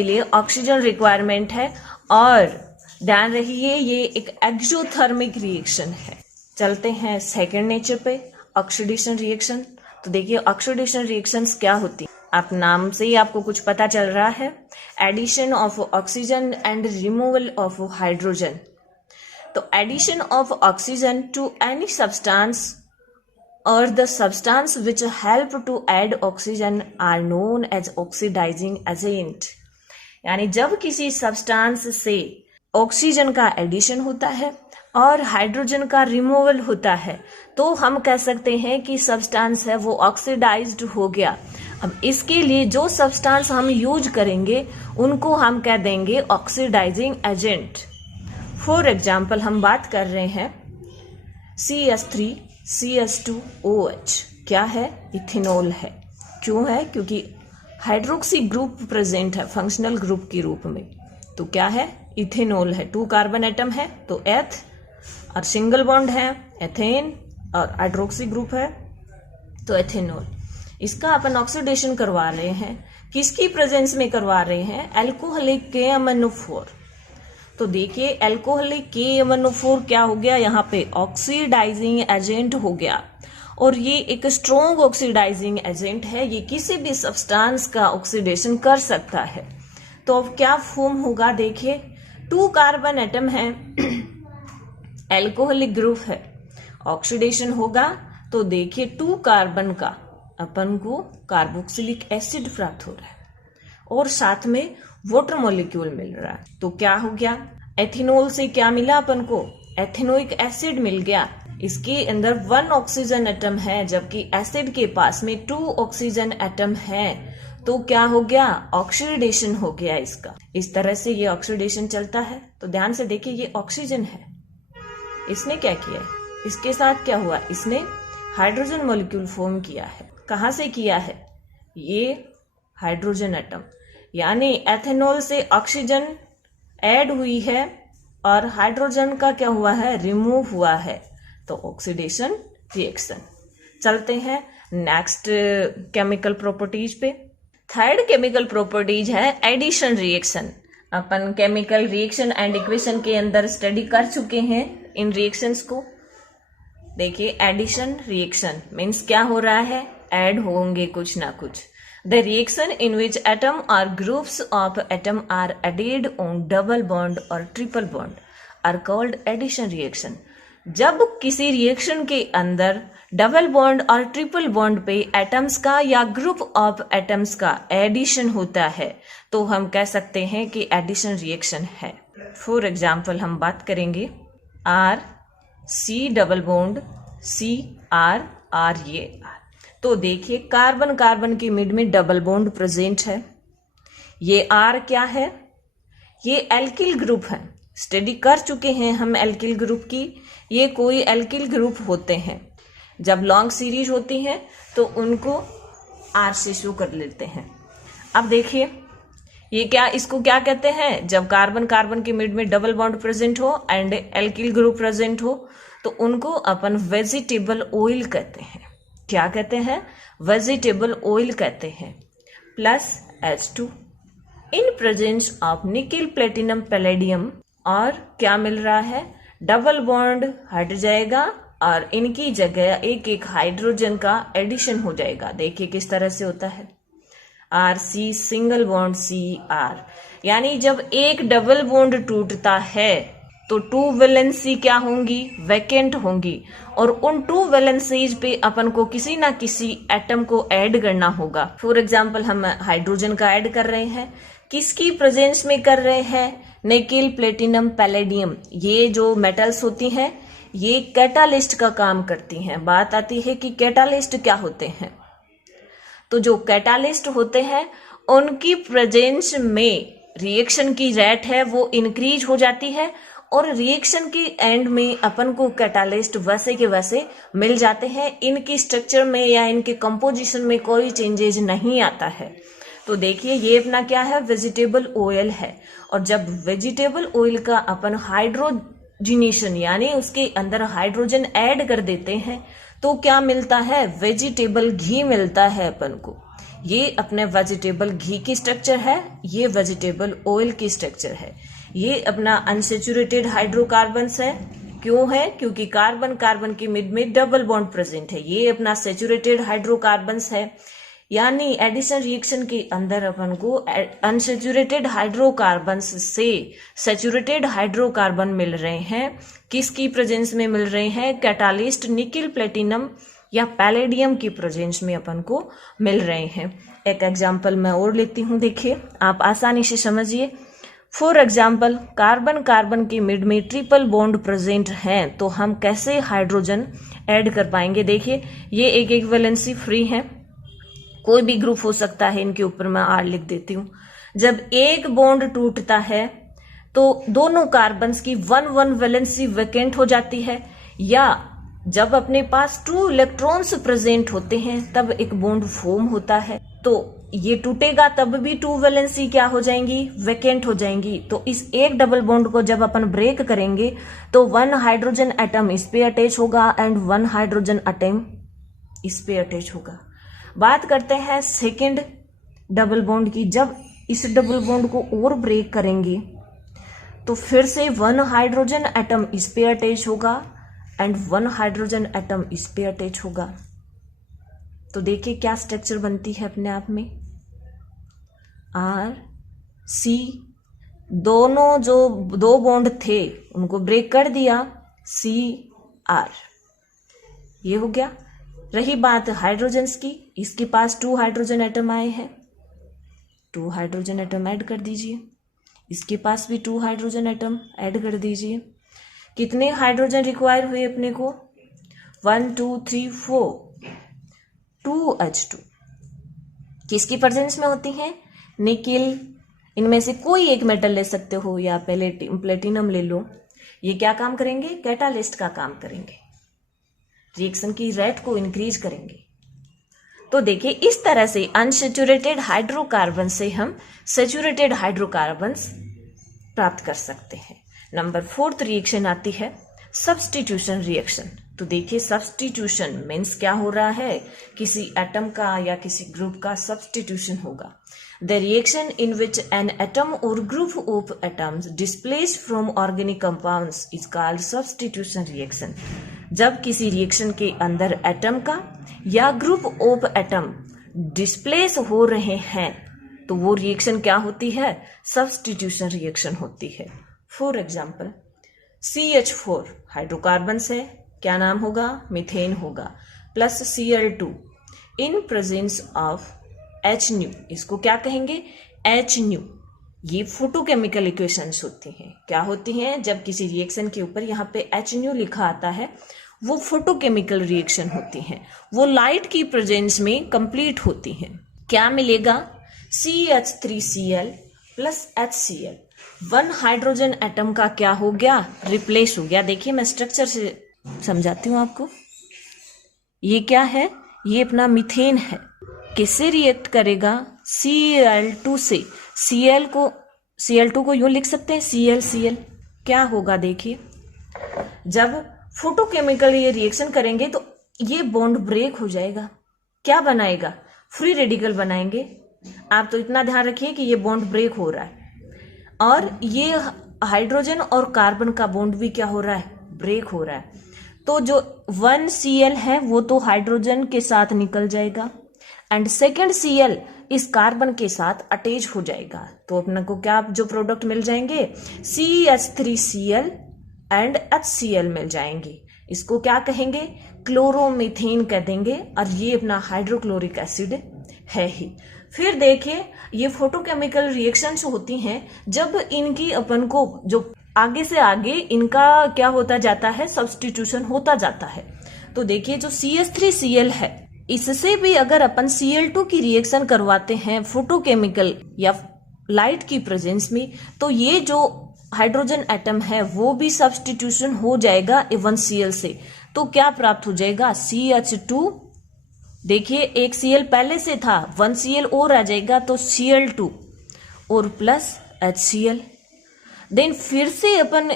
लिए ऑक्सीजन रिक्वायरमेंट है। और ध्यान रखिए ये एक एक्सोथर्मिक रिएक्शन है। चलते हैं सेकेंड नेचर पे, ऑक्सीडेशन रिएक्शन। तो देखिए ऑक्सीडेशन रिएक्शंस क्या होती है, आप नाम से ही आपको कुछ पता चल रहा है, addition of oxygen and removal of hydrogen. तो addition of oxygen to any substance और the substance which help to add oxygen are known as oxidizing agent। यानी जब किसी सब्सटेंस से ऑक्सीजन का एडिशन होता है और हाइड्रोजन का रिमूवल होता है तो हम कह सकते हैं कि सब्सटेंस है वो ऑक्सीडाइज्ड हो गया। अब इसके लिए जो सब्सटेंस हम यूज करेंगे उनको हम कह देंगे ऑक्सीडाइजिंग एजेंट। फॉर एग्जाम्पल हम बात कर रहे हैं CH3CH2OH, क्या है, इथेनॉल है। क्यों है, क्योंकि हाइड्रोक्सी ग्रुप प्रेजेंट है फंक्शनल ग्रुप के रूप में। तो क्या है, इथेनॉल है। 2 कार्बन एटम है तो एथ, और सिंगल बॉन्ड है एथेन, और हाइड्रोक्सी ग्रुप है तो एथेनॉल। इसका अपन ऑक्सीडेशन करवा रहे हैं, किसकी प्रेजेंस में करवा रहे हैं, एल्कोहलिक KMnO4। तो देखिए एल्कोहलिक KMnO4 क्या हो गया, यहाँ पे ऑक्सीडाइजिंग एजेंट हो गया। और ये एक स्ट्रॉन्ग ऑक्सीडाइजिंग एजेंट है, ये किसी भी सब्सटेंस का ऑक्सीडेशन कर सकता है। तो अब क्या फॉर्म होगा, देखिए 2 कार्बन एटम है, एल्कोहलिक ग्रुप है, ऑक्सीडेशन होगा तो देखिए 2 कार्बन का अपन को कार्बोक्सिलिक एसिड प्राप्त हो रहा है और साथ में वाटर मॉलिक्यूल मिल रहा है। तो क्या हो गया, एथेनॉल से क्या मिला अपन को, एथेनोइक एसिड मिल गया। इसके अंदर 1 ऑक्सीजन एटम है जबकि एसिड के पास में 2 ऑक्सीजन एटम है। तो क्या हो गया, ऑक्सीडेशन हो गया इसका। इस तरह से ये ऑक्सीडेशन चलता है। तो ध्यान से देखिए ये ऑक्सीजन है, इसने क्या किया है, इसके साथ क्या हुआ, इसने हाइड्रोजन मॉलिक्यूल फॉर्म किया है। कहां से किया है, ये हाइड्रोजन एटम, यानी एथेनॉल से ऑक्सीजन ऐड हुई है और हाइड्रोजन का क्या हुआ है, रिमूव हुआ है। तो ऑक्सीडेशन रिएक्शन। चलते हैं नेक्स्ट केमिकल प्रॉपर्टीज पे। थर्ड केमिकल प्रॉपर्टीज है एडिशन रिएक्शन। अपन केमिकल रिएक्शन एंड इक्वेशन के अंदर स्टडी कर चुके हैं इन रिएक्शंस को। देखिए एडिशन रिएक्शन मीन्स क्या हो रहा है, ऐड होंगे कुछ ना कुछ। The reaction in which atom or groups of atom are added on double bond or triple bond are called addition reaction। जब किसी रिएक्शन के अंदर डबल बॉन्ड और ट्रिपल बॉन्ड पे एटम्स का या ग्रुप ऑफ एटम्स का एडिशन होता है तो हम कह सकते हैं कि एडिशन रिएक्शन है। फॉर एग्जाम्पल हम बात करेंगे RC double bond CR R ये R। तो देखिए कार्बन कार्बन के मिड में डबल बॉन्ड प्रेजेंट है। ये R क्या है, ये एल्किल ग्रुप है। स्टडी कर चुके हैं हम एल्किल ग्रुप की। ये कोई एल्किल ग्रुप होते हैं, जब लॉन्ग सीरीज होती है तो उनको R से शो कर लेते हैं। अब देखिए ये क्या, इसको क्या कहते हैं, जब कार्बन कार्बन के मिड में डबल बॉन्ड प्रेजेंट हो एंड एल्किल ग्रुप प्रेजेंट हो तो उनको अपन वेजिटेबल ऑयल कहते हैं। क्या कहते हैं, वेजिटेबल ऑयल कहते हैं। Plus H2 in presence of nickel platinum palladium. और क्या मिल रहा है, डबल बॉन्ड हट जाएगा और इनकी जगह एक एक हाइड्रोजन का एडिशन हो जाएगा। देखिए किस तरह से होता है, RC सिंगल बॉन्ड CR। यानी जब एक डबल बॉन्ड टूटता है तो 2 वैलेंसी क्या होंगी, वैकेंट होंगी। और उन 2 वैलेंसीज पे अपन को किसी ना किसी एटम को ऐड करना होगा। फॉर एग्जाम्पल हम हाइड्रोजन का ऐड कर रहे हैं, किसकी प्रेजेंस में कर रहे हैं, निकिल प्लेटिनम पैलेडियम। ये जो मेटल्स होती हैं ये कैटालिस्ट का काम करती हैं। बात आती है कि कैटालिस्ट क्या होते हैं। तो जो कैटालिस्ट होते हैं उनकी प्रेजेंस में रिएक्शन की रेट है वो इंक्रीज हो जाती है और रिएक्शन के एंड में अपन को कैटालिस्ट वैसे के वैसे मिल जाते हैं। इनकी स्ट्रक्चर में या इनके कंपोजिशन में कोई चेंजेज नहीं आता है। तो देखिए ये अपना क्या है, वेजिटेबल ऑयल है। और जब वेजिटेबल ऑयल का अपन हाइड्रोजिनेशन यानी उसके अंदर हाइड्रोजन ऐड कर देते हैं तो क्या मिलता है, वेजिटेबल घी मिलता है अपन को। ये अपने वेजिटेबल घी की स्ट्रक्चर है, ये वेजिटेबल ऑयल की स्ट्रक्चर है। ये अपना अनसेचुरेटेड हाइड्रोकार्बन्स है। क्यों है, क्योंकि कार्बन कार्बन के मिड में डबल बॉन्ड प्रेजेंट है। ये अपना सेचुरेटेड हाइड्रोकार्बन्स है, यानी एडिशन रिएक्शन के अंदर अपन को अनसेचुरेटेड हाइड्रोकार्बन्स से सेचुरेटेड हाइड्रोकार्बन मिल रहे हैं। किसकी प्रेजेंस में मिल रहे हैं, कैटालिस्ट निकिल प्लेटिनम या पैलेडियम की प्रेजेंस में अपन को मिल रहे हैं। एक एग्जाम्पल मैं और लेती हूं, देखिए आप आसानी से समझिए। फॉर एग्जाम्पल कार्बन कार्बन के मिड में ट्रिपल बॉन्ड प्रेजेंट हैं तो हम कैसे हाइड्रोजन ऐड कर पाएंगे। देखिए ये एक वैलेंसी फ्री है, कोई भी ग्रुप हो सकता है, इनके ऊपर मैं R लिख देती हूं। जब एक बॉन्ड टूटता है तो दोनों कार्बन्स की 1-1 वैलेंसी वैकेंट हो जाती है, या जब अपने पास 2 इलेक्ट्रॉन्स प्रेजेंट होते हैं तब एक बॉन्ड फॉर्म होता है। तो ये टूटेगा तब भी 2 वैलेंसी क्या हो जाएंगी, वैकेंट हो जाएंगी। तो इस एक डबल बॉन्ड को जब अपन ब्रेक करेंगे तो 1 हाइड्रोजन एटम इस पे अटैच होगा एंड 1 हाइड्रोजन एटम इस पे अटैच होगा। बात करते हैं सेकेंड डबल बॉन्ड की। जब इस डबल बॉन्ड को और ब्रेक करेंगे तो फिर से 1 हाइड्रोजन एटम इस पे अटैच होगा एंड 1 हाइड्रोजन एटम इस पे अटैच होगा। तो देखिए क्या स्ट्रक्चर बनती है अपने आप में, R-C। दोनों जो 2 बॉन्ड थे उनको ब्रेक कर दिया, C-R, ये हो गया। रही बात हाइड्रोजन्स की, इसके पास 2 हाइड्रोजन एटम आए हैं, 2 हाइड्रोजन एटम ऐड कर दीजिए। इसके पास भी 2 हाइड्रोजन एटम ऐड कर दीजिए। कितने हाइड्रोजन रिक्वायर हुए अपने को, 1 2 3 4, 2H2 किसकी प्रेजेंस में होती हैं, निकिल। इनमें से कोई एक मेटल ले सकते हो या प्लेटिनम ले लो। ये क्या काम करेंगे, कैटालिस्ट का काम करेंगे, रिएक्शन की रेट को इंक्रीज करेंगे। तो देखिए इस तरह से अनसेचुरेटेड हाइड्रोकार्बन से हम सेचुरेटेड हाइड्रोकार्बन्स प्राप्त कर सकते हैं। नंबर 4th रिएक्शन आती है सब्स्टिट्यूशन रिएक्शन। तो देखिए सब्स्टिट्यूशन मीन्स क्या हो रहा है, किसी एटम का या किसी ग्रुप का सब्स्टिट्यूशन होगा। The reaction in which an atom or group of atoms displace from organic compounds is called substitution reaction. जब किसी रिएक्शन के अंदर एटम का या ग्रुप ऑफ एटम डिस्प्लेस हो रहे हैं तो वो रिएक्शन क्या होती है, सब्स्टिट्यूशन रिएक्शन होती है। फॉर एग्जाम्पल CH4 हाइड्रोकार्बन है, क्या नाम होगा, मीथेन होगा, plus Cl2 in presence of H-nu, इसको क्या कहेंगे, H-nu। ये फोटोकेमिकल इक्वेशंस होती हैं। क्या होती हैं, जब किसी रिएक्शन के ऊपर यहाँ पे H-nu लिखा आता है वो फोटोकेमिकल रिएक्शन होती हैं, वो लाइट की प्रेजेंस में कंप्लीट होती हैं। क्या मिलेगा, CH3Cl plus HCl, 1 hydrogen atom का क्या हो गया, रिप्लेस हो गया। देखिए मैं स्ट्रक्चर से समझाती हूँ आपको। ये क्या है, ये अपना मीथेन है। किससे रिएक्ट करेगा, Cl2 से। Cl2 को यूं लिख सकते हैं Cl। क्या होगा देखिए, जब फोटोकेमिकल ये रिएक्शन करेंगे तो ये बॉन्ड ब्रेक हो जाएगा। क्या बनाएगा, फ्री रेडिकल बनाएंगे। आप तो इतना ध्यान रखिए कि ये बॉन्ड ब्रेक हो रहा है और ये हाइड्रोजन और कार्बन का बॉन्ड भी क्या हो रहा है, ब्रेक हो रहा है। तो जो 1Cl है वो तो हाइड्रोजन के साथ निकल जाएगा एंड सेकेंड Cl इस कार्बन के साथ अटैच हो जाएगा। तो अपने को क्या जो प्रोडक्ट मिल जाएंगे, CH3Cl एंड HCl मिल जाएंगे। इसको क्या कहेंगे, क्लोरोमीथेन कह देंगे और ये अपना हाइड्रोक्लोरिक एसिड है ही। फिर देखिए ये फोटोकेमिकल रिएक्शंस होती हैं जब इनकी अपन को जो आगे से आगे इनका क्या होता जाता है, सब्स्टिट्यूशन होता जाता है। तो देखिए जो CH3Cl है इससे भी अगर अपन Cl2 की रिएक्शन करवाते हैं फोटोकेमिकल या लाइट की प्रेजेंस में, तो ये जो हाइड्रोजन एटम है वो भी सब्स्टिट्यूशन हो जाएगा A1Cl से, तो क्या प्राप्त हो जाएगा CH2। देखिए एक Cl पहले से था, 1Cl और आ जाएगा तो Cl2 और प्लस HCl। देन फिर से अपन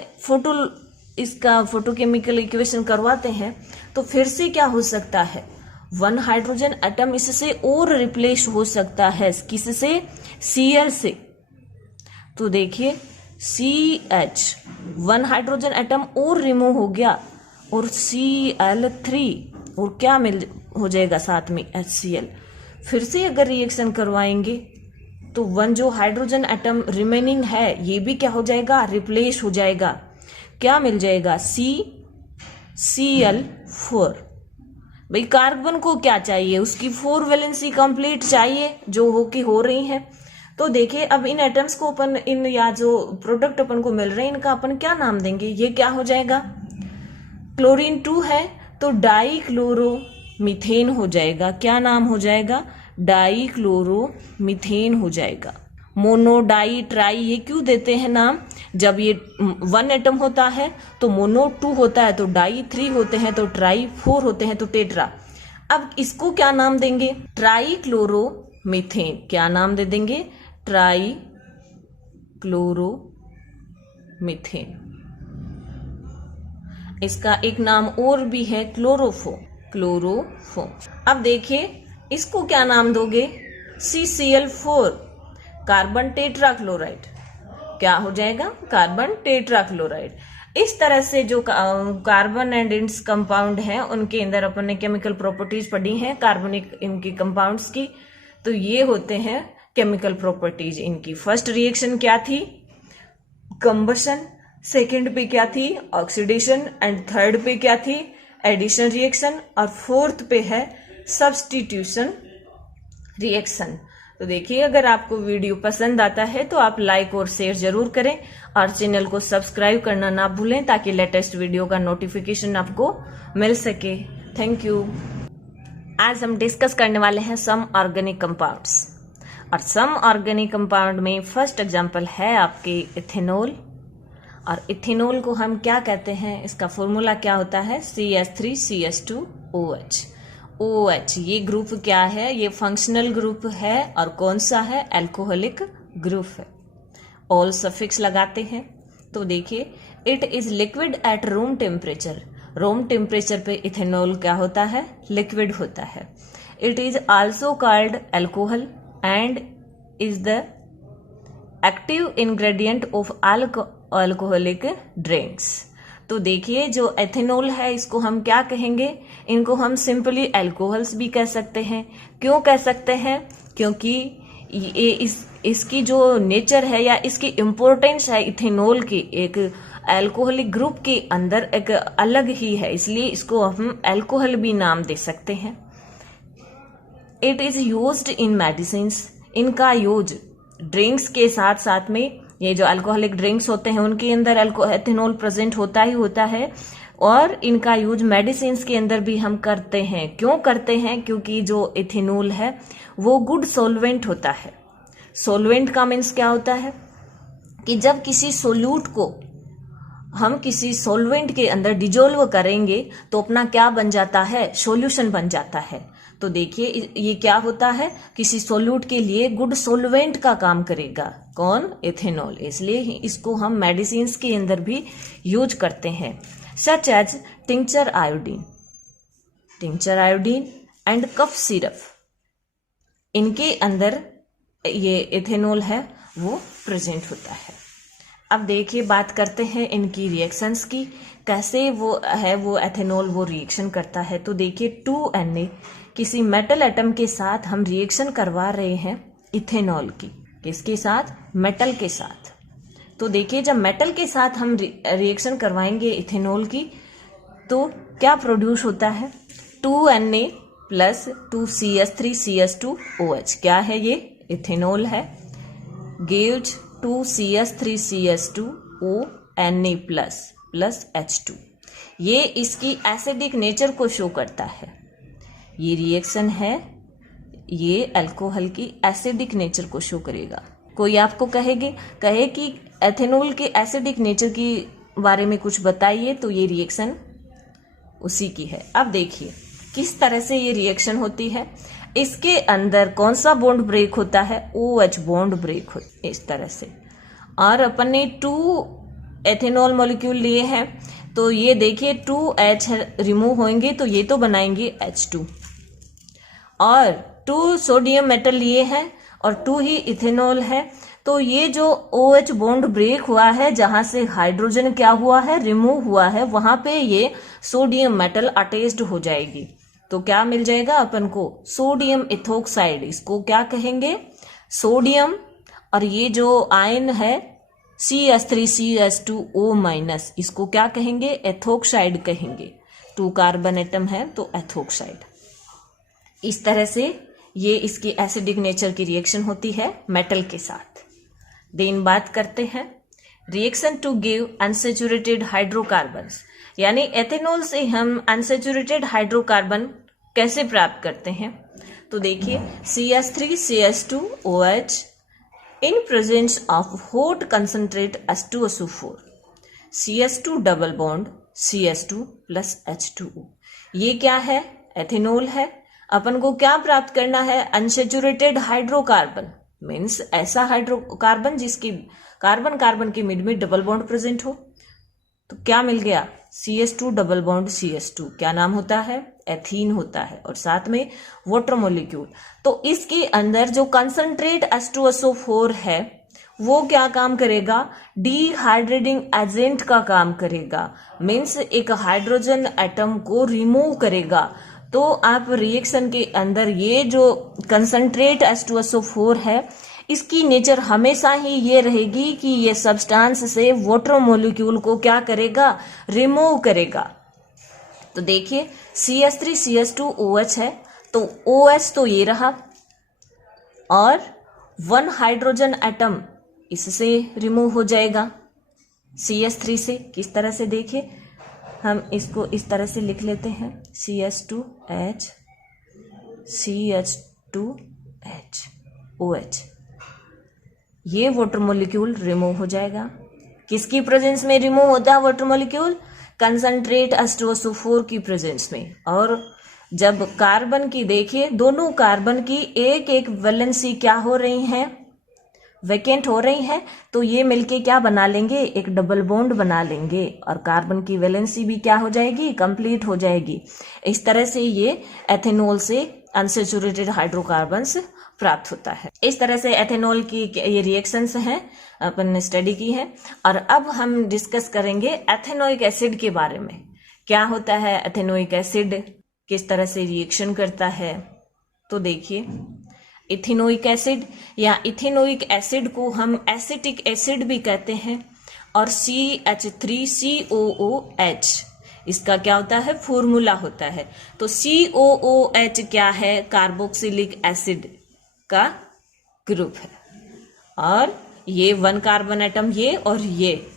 इसका फोटोकेमिकल इक्वेशन करवाते हैं, तो फिर से क्या हो सकता है, 1 हाइड्रोजन एटम इससे और रिप्लेस हो सकता है, किससे, Cl से। तो देखिए CH 1 हाइड्रोजन एटम और रिमूव हो गया और Cl3 और क्या हो जाएगा साथ में HCl। फिर से अगर रिएक्शन करवाएंगे तो 1 जो हाइड्रोजन एटम रिमेनिंग है ये भी क्या हो जाएगा, रिप्लेस हो जाएगा। क्या मिल जाएगा Cl4। भाई कार्बन को क्या चाहिए, उसकी 4 वैलेंसी कंप्लीट चाहिए जो हो रही है। तो देखिए अब इन एटम्स को अपन या जो प्रोडक्ट अपन को मिल रहे हैं इनका अपन क्या नाम देंगे, ये क्या हो जाएगा, क्लोरीन 2 है तो डाइक्लोरोमीथेन हो जाएगा। क्या नाम हो जाएगा, डाइक्लोरोमीथेन हो जाएगा। मोनो, डाई, ट्राई ये क्यों देते हैं नाम, जब ये 1 एटम होता है तो मोनो 2 होता है, तो डाई 3 होते हैं, तो ट्राई 4 होते हैं, तो टेट्रा। अब इसको क्या नाम देंगे, ट्राइक्लोरोमीथेन। क्या नाम दे देंगे, ट्राइक्लोरोमीथेन। इसका एक नाम और भी है क्लोरोफो। अब देखिए इसको क्या नाम दोगे, CCl4 कार्बन टेट्राक्लोराइड। क्या हो जाएगा, कार्बन टेट्राक्लोराइड। इस तरह से जो कार्बन एंड इट्स कंपाउंड हैं उनके अंदर अपन ने केमिकल प्रॉपर्टीज पढ़ी हैं कार्बनिक इनकी कंपाउंड्स की। तो ये होते हैं केमिकल प्रॉपर्टीज इनकी। फर्स्ट रिएक्शन क्या थी, कंबशन, सेकंड पे क्या थी, ऑक्सीडेशन, एंड थर्ड पे क्या थी, एडिशन रिएक्शन, और फोर्थ पे है सब्स्टिट्यूशन रिएक्शन। तो देखिए अगर आपको वीडियो पसंद आता है तो आप लाइक और शेयर जरूर करें और चैनल को सब्सक्राइब करना ना भूलें ताकि लेटेस्ट वीडियो का नोटिफिकेशन आपको मिल सके। Thank you. आज हम डिस्कस करने वाले हैं सम ऑर्गेनिक कंपाउंड्स, और सम ऑर्गेनिक कंपाउंड में फर्स्ट एग्जांपल है आपके इथेनॉल। और इथेनॉल को हम क्या कहते हैं, इसका फॉर्मूला क्या होता है, CH3CH2OH। OH ये ग्रुप क्या है, ये फंक्शनल ग्रुप है और कौन सा है, एल्कोहलिक ग्रुप है। ऑल सफिक्स लगाते हैं। तो देखिए it is liquid at room temperature. Room temperature पे इथेनॉल क्या होता है, लिक्विड होता है। It is also called alcohol and is the active ingredient of alcoholic drinks. तो देखिए जो एथेनॉल है इसको हम क्या कहेंगे, इनको हम सिंपली अल्कोहल्स भी कह सकते हैं। क्यों कह सकते हैं, क्योंकि ये इसकी जो नेचर है या इसकी इम्पोर्टेंस है इथेनॉल की एक अल्कोहलिक ग्रुप के अंदर एक अलग ही है, इसलिए इसको हम अल्कोहल भी नाम दे सकते हैं। It is used in medicines. इनका यूज ड्रिंक्स के साथ साथ में, ये जो अल्कोहलिक ड्रिंक्स होते हैं उनके अंदर एथेनॉल प्रेजेंट होता ही होता है, और इनका यूज मेडिसिन्स के अंदर भी हम करते हैं। क्यों करते हैं, क्योंकि जो इथेनॉल है वो गुड सॉल्वेंट होता है। सॉल्वेंट का मीन्स क्या होता है कि जब किसी सोल्यूट को हम किसी सॉल्वेंट के अंदर डिजोल्व करेंगे तो अपना क्या बन जाता है, सॉल्यूशन बन जाता है। तो देखिए ये क्या होता है, किसी सोल्यूट के लिए गुड सॉल्वेंट का काम करेगा, कौन, इथेनॉल। इसलिए इसको हम मेडिसिन्स के अंदर भी यूज करते हैं, such as tincture iodine and cough syrup. इनके अंदर ये इथेनॉल है वो प्रेजेंट होता है। अब देखिए बात करते हैं इनकी रिएक्शंस की, कैसे वो एथेनॉल वो रिएक्शन करता है। तो देखिए 2Na किसी मेटल एटम के साथ हम रिएक्शन करवा रहे हैं इथेनॉल की, किसके साथ, मेटल के साथ। तो देखिए जब मेटल के साथ हम रिएक्शन करवाएंगे इथेनॉल की तो क्या प्रोड्यूस होता है, 2Na प्लस 2CH3CH2OH। क्या है ये, इथेनॉल है, गिव्स 2CH3CH2ONa प्लस H2। ये इसकी एसिडिक नेचर को शो करता है। ये रिएक्शन है, ये अल्कोहल की एसिडिक नेचर को शो करेगा। कोई आपको कहे कि एथेनॉल के एसिडिक नेचर की बारे में कुछ बताइए, तो ये रिएक्शन उसी की है। अब देखिए किस तरह से ये रिएक्शन होती है। इसके अंदर कौन सा बॉन्ड ब्रेक होता है? OH बॉन्ड ब्रेक होता है इस तरह से। और अपन ने 2 एथेनॉल मॉलिक्यूल लिए हैं, तो ये देखिए 2H रिमूव होंगे तो ये तो बनाएंगे H2, और 2 सोडियम मेटल लिए हैं और 2 ही इथेनॉल है, तो ये जो OH बॉन्ड ब्रेक हुआ है, जहां से हाइड्रोजन क्या हुआ है, रिमूव हुआ है, वहां पे ये सोडियम मेटल अटैच्ड हो जाएगी। तो क्या मिल जाएगा अपन को? Sodium ethoxide. इसको क्या कहेंगे? सोडियम, और ये जो आयन है CS3CH2O-, इसको क्या कहेंगे? एथोक्साइड कहेंगे। 2 कार्बन एटम है तो एथोक्साइड। इस तरह से ये इसकी एसिडिक नेचर की रिएक्शन होती है मेटल के साथ। देन बात करते हैं reaction to give unsaturated hydrocarbons, यानी एथेनॉल से हम अनसेचुरेटेड हाइड्रोकार्बन कैसे प्राप्त करते हैं। तो देखिए CH3CH2OH in presence of hot concentrate H2SO4, CH2 double bond CH2 plus H2O। ये क्या है? एथेनॉल है। अपन को क्या प्राप्त करना है? अनसेचुरेटेड हाइड्रोकार्बन, मीन्स ऐसा हाइड्रोकार्बन जिसकी कार्बन कार्बन के मिड में डबल बॉन्ड प्रेजेंट हो। तो क्या मिल गया? CH2 डबल बॉन्ड CH2, क्या नाम होता है? एथीन होता है, और साथ में वाटर मॉलिक्यूल। तो इसके अंदर जो कंसंट्रेट H2SO4 है वो क्या काम करेगा? डिहाइड्रेटिंग एजेंट का काम करेगा, मीन्स एक हाइड्रोजन एटम को रिमूव करेगा। तो आप रिएक्शन के अंदर ये जो कंसंट्रेट H2SO4 है, इसकी नेचर हमेशा ही ये रहेगी कि ये सब्सटेंस से वाटर मॉलिक्यूल को क्या करेगा? रिमूव करेगा। तो देखिए CH3CH2OH है, तो OH तो ये रहा, और 1 हाइड्रोजन एटम इससे रिमूव हो जाएगा CH3 से। किस तरह से? देखिए हम इसको इस तरह से लिख लेते हैं, CH2H CH2H OH। ये वाटर मॉलिक्यूल रिमूव हो जाएगा। किसकी प्रेजेंस में रिमूव होता है वाटर मॉलिक्यूल? कंसंट्रेट H2SO4 की प्रेजेंस में। और जब कार्बन की देखिए, दोनों कार्बन की एक एक वैलेंसी क्या हो रही हैं? वैकेंट हो रही है, तो ये मिलके क्या बना लेंगे? एक डबल बॉन्ड बना लेंगे, और कार्बन की वैलेंसी भी क्या हो जाएगी? कंप्लीट हो जाएगी। इस तरह से ये एथेनॉल से अनसेचुरेटेड हाइड्रोकार्बन्स प्राप्त होता है। इस तरह से एथेनॉल की ये रिएक्शंस हैं, अपन ने स्टडी की है। और अब हम डिस्कस करेंगे एथेनोइक एसिड के बारे में। क्या होता है एथेनोइक एसिड, किस तरह से रिएक्शन करता है। तो देखिए इथेनोइक एसिड या इथेनोइक एसिड को हम एसिटिक एसिड भी कहते हैं, और CH3COOH इसका क्या होता है? फॉर्मूला होता है। तो COOH क्या है? कार्बोक्सिलिक एसिड का ग्रुप है, और ये 1 कार्बन एटम ये, और ये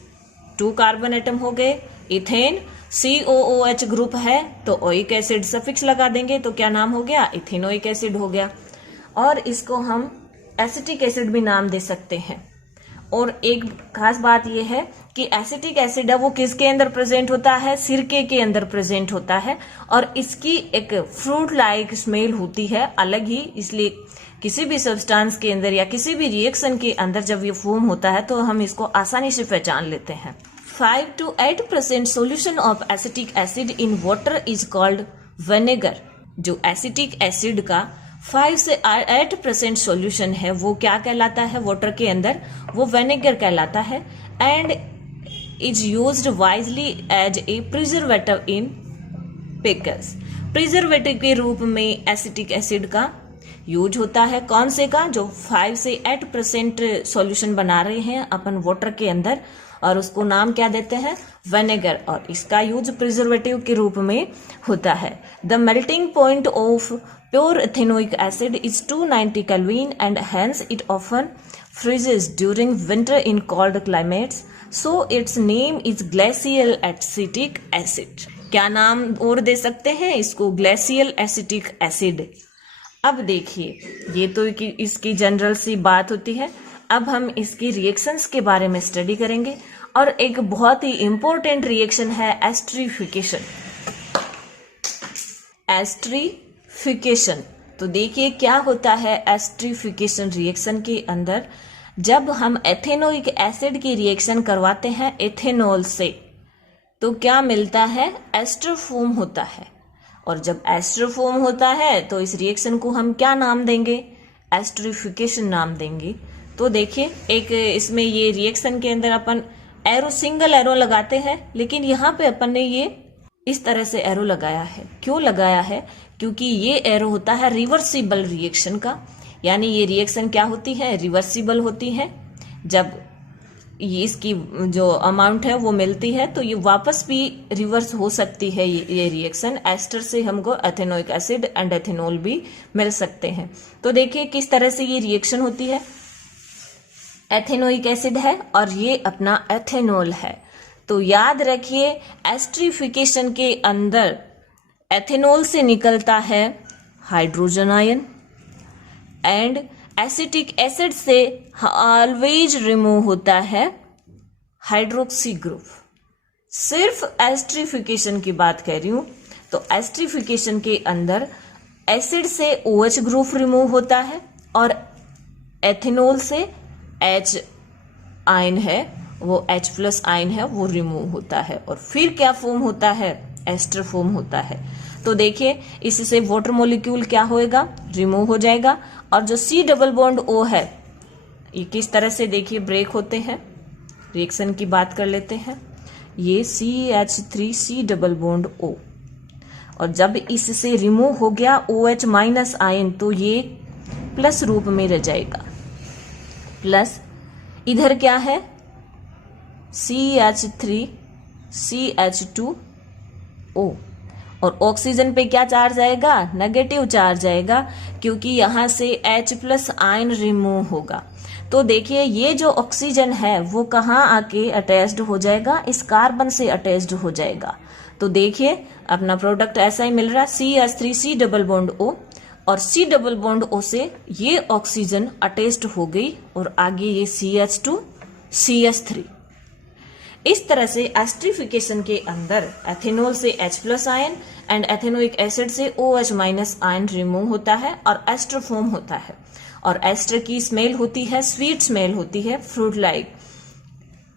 2 कार्बन एटम हो गए। इथेन COOH ग्रुप है, तो ओइक एसिड सफिक्स लगा देंगे, तो क्या नाम हो गया? इथेनोइक एसिड हो गया। और इसको हम एसिटिक एसिड भी नाम दे सकते हैं। और एक खास बात यह है कि एसिटिक एसिड है वो किसके अंदर प्रेजेंट होता है? सिरके के अंदर प्रेजेंट होता है, और इसकी एक फ्रूट लाइक स्मेल होती है अलग ही। इसलिए किसी भी सब्सटेंस के अंदर या किसी भी रिएक्शन के अंदर जब ये फॉर्म होता है तो हम इसको आसानी से पहचान लेते हैं। 5 to 8% solution of acetic acid in water is called vinegar। जो एसिटिक एसिड का 5 से 8% सॉल्यूशन है वो क्या कहलाता है वाटर के अंदर? वो विनेगर कहलाता है। And is used widely as a preservative in pickles. Preservative के रूप में एसिटिक एसिड का यूज होता है। कौन से का? जो 5 से 8% सॉल्यूशन बना रहे हैं अपन वाटर के अंदर, और उसको नाम क्या देते हैं? विनेगर। और इसका यूज प्रिजर्वेटिव के रूप में होता है। The melting point of pure ethanoic acid is 290 kelvin and hence it often freezes during winter in cold climates, so its name is glacial acetic acid। क्या नाम और दे सकते हैं इसको? Glacial acetic acid. अब देखिए ये तो इसकी जनरल सी बात होती है। अब हम इसकी रिएक्शंस के बारे में स्टडी करेंगे और एक बहुत ही इंपॉर्टेंट रिएक्शन है एस्टरीफिकेशन। एस्टरीफिकेशन, तो देखिए क्या होता है एस्टरीफिकेशन रिएक्शन के अंदर। जब हम एथेनोइक एसिड की रिएक्शन करवाते हैं एथेनॉल से तो क्या मिलता है, एस्टर फॉर्म होता है। और जब एस्टर फॉर्म होता है तो इस रिएक्शन को हम क्या नाम देंगे, एस्टरीफिकेशन नाम देंगे। तो देखिए एक इसमें ये रिएक्शन के अंदर अपन एरो, सिंगल एरो लगाते हैं, लेकिन यहाँ पे अपन ने ये इस तरह से एरो लगाया है। क्यों लगाया है, क्योंकि ये एरो होता है रिवर्सिबल रिएक्शन का, यानी ये रिएक्शन क्या होती है, रिवर्सिबल होती है। जब ये इसकी जो अमाउंट है वो मिलती है तो ये वापस भी रिवर्स हो सकती है। ये रिएक्शन एस्टर से हमको एथेनोइक एसिड एंड एथेनॉल भी मिल सकते हैं। तो देखिए किस तरह से ये रिएक्शन होती है। एथेनोइक एसिड है और ये अपना एथेनॉल है। तो याद रखिए एस्टरीफिकेशन के अंदर एथेनॉल से निकलता है hydrogen ion and acetic acid से ऑलवेज रिमूव होता है हाइड्रोक्सी ग्रुप। सिर्फ एस्टरीफिकेशन की बात कर रही हूं, तो एस्टरीफिकेशन के अंदर एसिड से OH ग्रुप रिमूव होता है और एथेनॉल से H आयन है, वो H+ आयन है, वो रिमूव होता है। और फिर क्या फॉर्म होता है, एस्टर फॉर्म होता है। तो देखिए इससे वाटर मॉलिक्यूल क्या होएगा, रिमूव हो जाएगा। और जो C डबल बॉन्ड O है ये किस तरह से देखिए ब्रेक होते हैं। रिएक्शन की बात कर लेते हैं। ये CH3C डबल बॉन्ड O, और जब इससे रिमूव हो गया OH- आयन तो ये प्लस रूप में रह जाएगा। प्लस इधर क्या है, CH3CH2O, और ऑक्सीजन पे क्या चार्ज आएगा, नेगेटिव चार्ज आएगा, क्योंकि यहां से H+ आयन रिमूव होगा। तो देखिए ये जो ऑक्सीजन है वो कहाँ आके अटैच्ड हो जाएगा, इस कार्बन से अटैच्ड हो जाएगा। तो देखिए अपना प्रोडक्ट ऐसा ही मिल रहा है, CH3C डबल बॉन्ड O, और C डबल बॉन्ड O से ये ऑक्सीजन अटैच्ड हो गई और आगे ये CH2 CH3। इस तरह से एस्टरीफिकेशन के अंदर एथेनॉल से H+ ion and ethanoic acid से OH- आयन रिमूव होता है और एस्टर फॉर्म होता है। और एस्टर की स्मेल होती है, स्वीट स्मेल होती है, fruit like.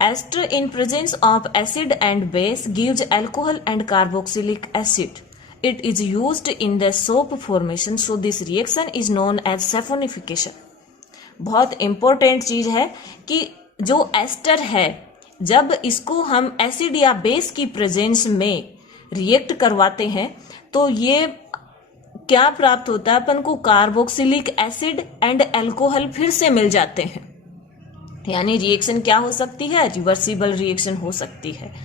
Ester in presence of acid and base gives alcohol and carboxylic acid. It is used in the soap formation, so this reaction is known as saponification. बहुत important चीज है कि जो ester है जब इसको हम एसिड या बेस की प्रेजेंस में रिएक्ट करवाते हैं तो ये क्या प्राप्त होता है, अपन को कार्बोक्सिलिक एसिड एंड अल्कोहल फिर से मिल जाते हैं। यानी रिएक्शन क्या हो सकती है, रिवर्सिबल रिएक्शन हो सकती है।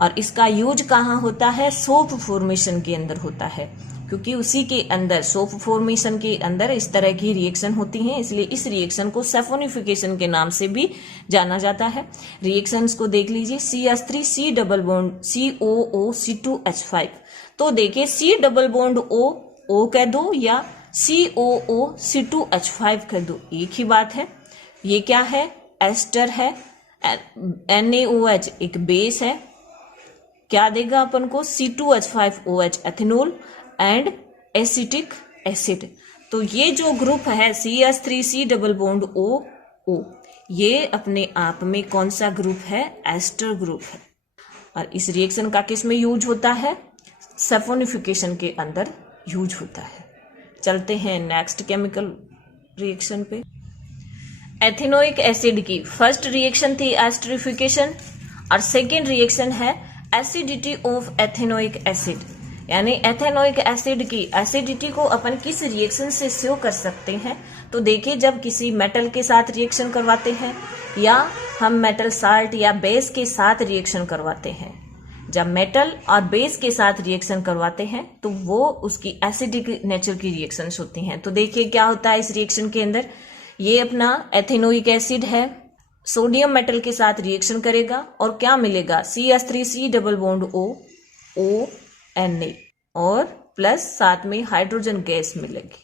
और इसका यूज कहाँ होता है, सोप फॉर्मेशन के अंदर होता है, क्योंकि उसी के अंदर सोप फॉर्मेशन के अंदर इस तरह की रिएक्शन होती हैं, इसलिए इस रिएक्शन को सैफोनिफिकेशन के नाम से भी जाना जाता है। रिएक्शंस को देख लीजिए, CH3C डबल बॉन्ड COOC2H5। तो देखिए C डबल बॉन्ड O कह दो या COOC2H5 कह दो, एक ही बात है। ये क्या है, एस्टर है। NaOH एक बेस है, क्या देगा अपन को, C2H5OH ethanol and acetic acid. तो ये जो ग्रुप है CH3C डबल बॉन्ड O, ये अपने आप में कौन सा ग्रुप है, एस्टर ग्रुप है। और इस रिएक्शन का किस में यूज होता है, सैफोनिफिकेशन के अंदर यूज होता है। चलते हैं नेक्स्ट केमिकल रिएक्शन पे। एथेनोइक एसिड की फर्स्ट रिएक्शन थी एस्टरीफिकेशन और सेकेंड रिएक्शन है एसिडिटी ऑफ एथेनोइक एसिड। यानी एथेनोइक एसिड की एसिडिटी को अपन किस रिएक्शन से शो कर सकते हैं, तो देखिए जब किसी मेटल के साथ रिएक्शन करवाते हैं या हम मेटल साल्ट या बेस के साथ रिएक्शन करवाते हैं, जब मेटल और बेस के साथ रिएक्शन करवाते हैं तो वो उसकी एसिडिक नेचर की रिएक्शंस होती हैं। तो देखिए क्या होता है इस रिएक्शन के अंदर, ये अपना एथेनोइक एसिड है, सोडियम मेटल के साथ रिएक्शन करेगा और क्या मिलेगा, CH3C डबल बॉन्ड ONA और प्लस साथ में हाइड्रोजन गैस मिलेगी।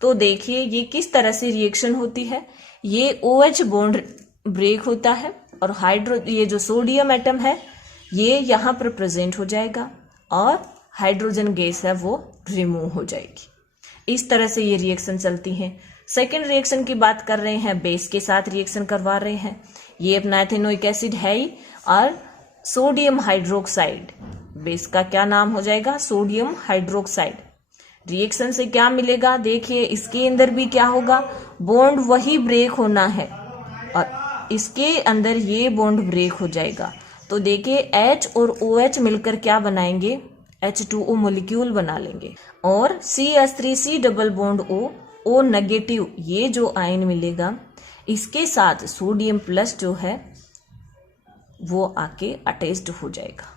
तो देखिए ये किस तरह से रिएक्शन होती है, ये OH बॉन्ड ब्रेक होता है और ये जो सोडियम एटम है ये यहाँ पर प्रेजेंट हो जाएगा और हाइड्रोजन गैस है वो रिमूव हो जाएगी। इस तरह से ये रिएक्शन चलती हैं। सेकेंड रिएक्शन की बात कर रहे हैं, बेस के साथ रिएक्शन करवा रहे हैं। ये अपना एथेनोइक एसिड है ही और सोडियम हाइड्रोक्साइड, बेस का क्या नाम हो जाएगा, सोडियम हाइड्रोक्साइड। रिएक्शन से क्या मिलेगा, देखिए इसके अंदर भी क्या होगा, बॉन्ड वही ब्रेक होना है और इसके अंदर ये बॉन्ड ब्रेक हो जाएगा। तो देखिए H और OH मिलकर क्या बनाएंगे, H2O मोलिक्यूल बना लेंगे और CH3C double bond O negative, ये जो आयन मिलेगा इसके साथ सोडियम प्लस जो है वो आके अटैच्ड हो जाएगा।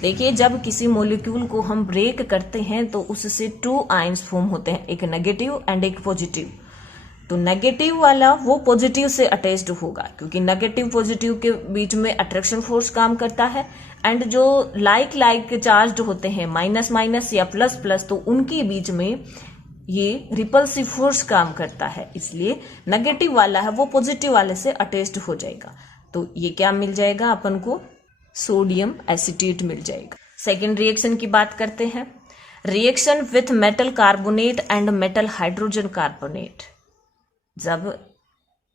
देखिए जब किसी मॉलिक्यूल को हम ब्रेक करते हैं तो उससे 2 आयन्स फॉर्म होते हैं, एक नेगेटिव एंड एक पॉजिटिव। तो नेगेटिव वाला वो पॉजिटिव से अटैच्ड होगा क्योंकि नेगेटिव पॉजिटिव के बीच में अट्रैक्शन फोर्स काम करता है एंड जो लाइक चार्ज होते हैं माइनस माइनस या प्लस प्लस, तो उनके बीच में ये रिपल्सिव फोर्स काम करता है, इसलिए नेगेटिव वाला है वो पॉजिटिव वाले से अटैच्ड हो जाएगा। तो ये क्या मिल जाएगा अपन को, सोडियम एसीटेट मिल जाएगा। सेकेंड रिएक्शन की बात करते हैं, reaction with metal carbonate and metal hydrogen carbonate. जब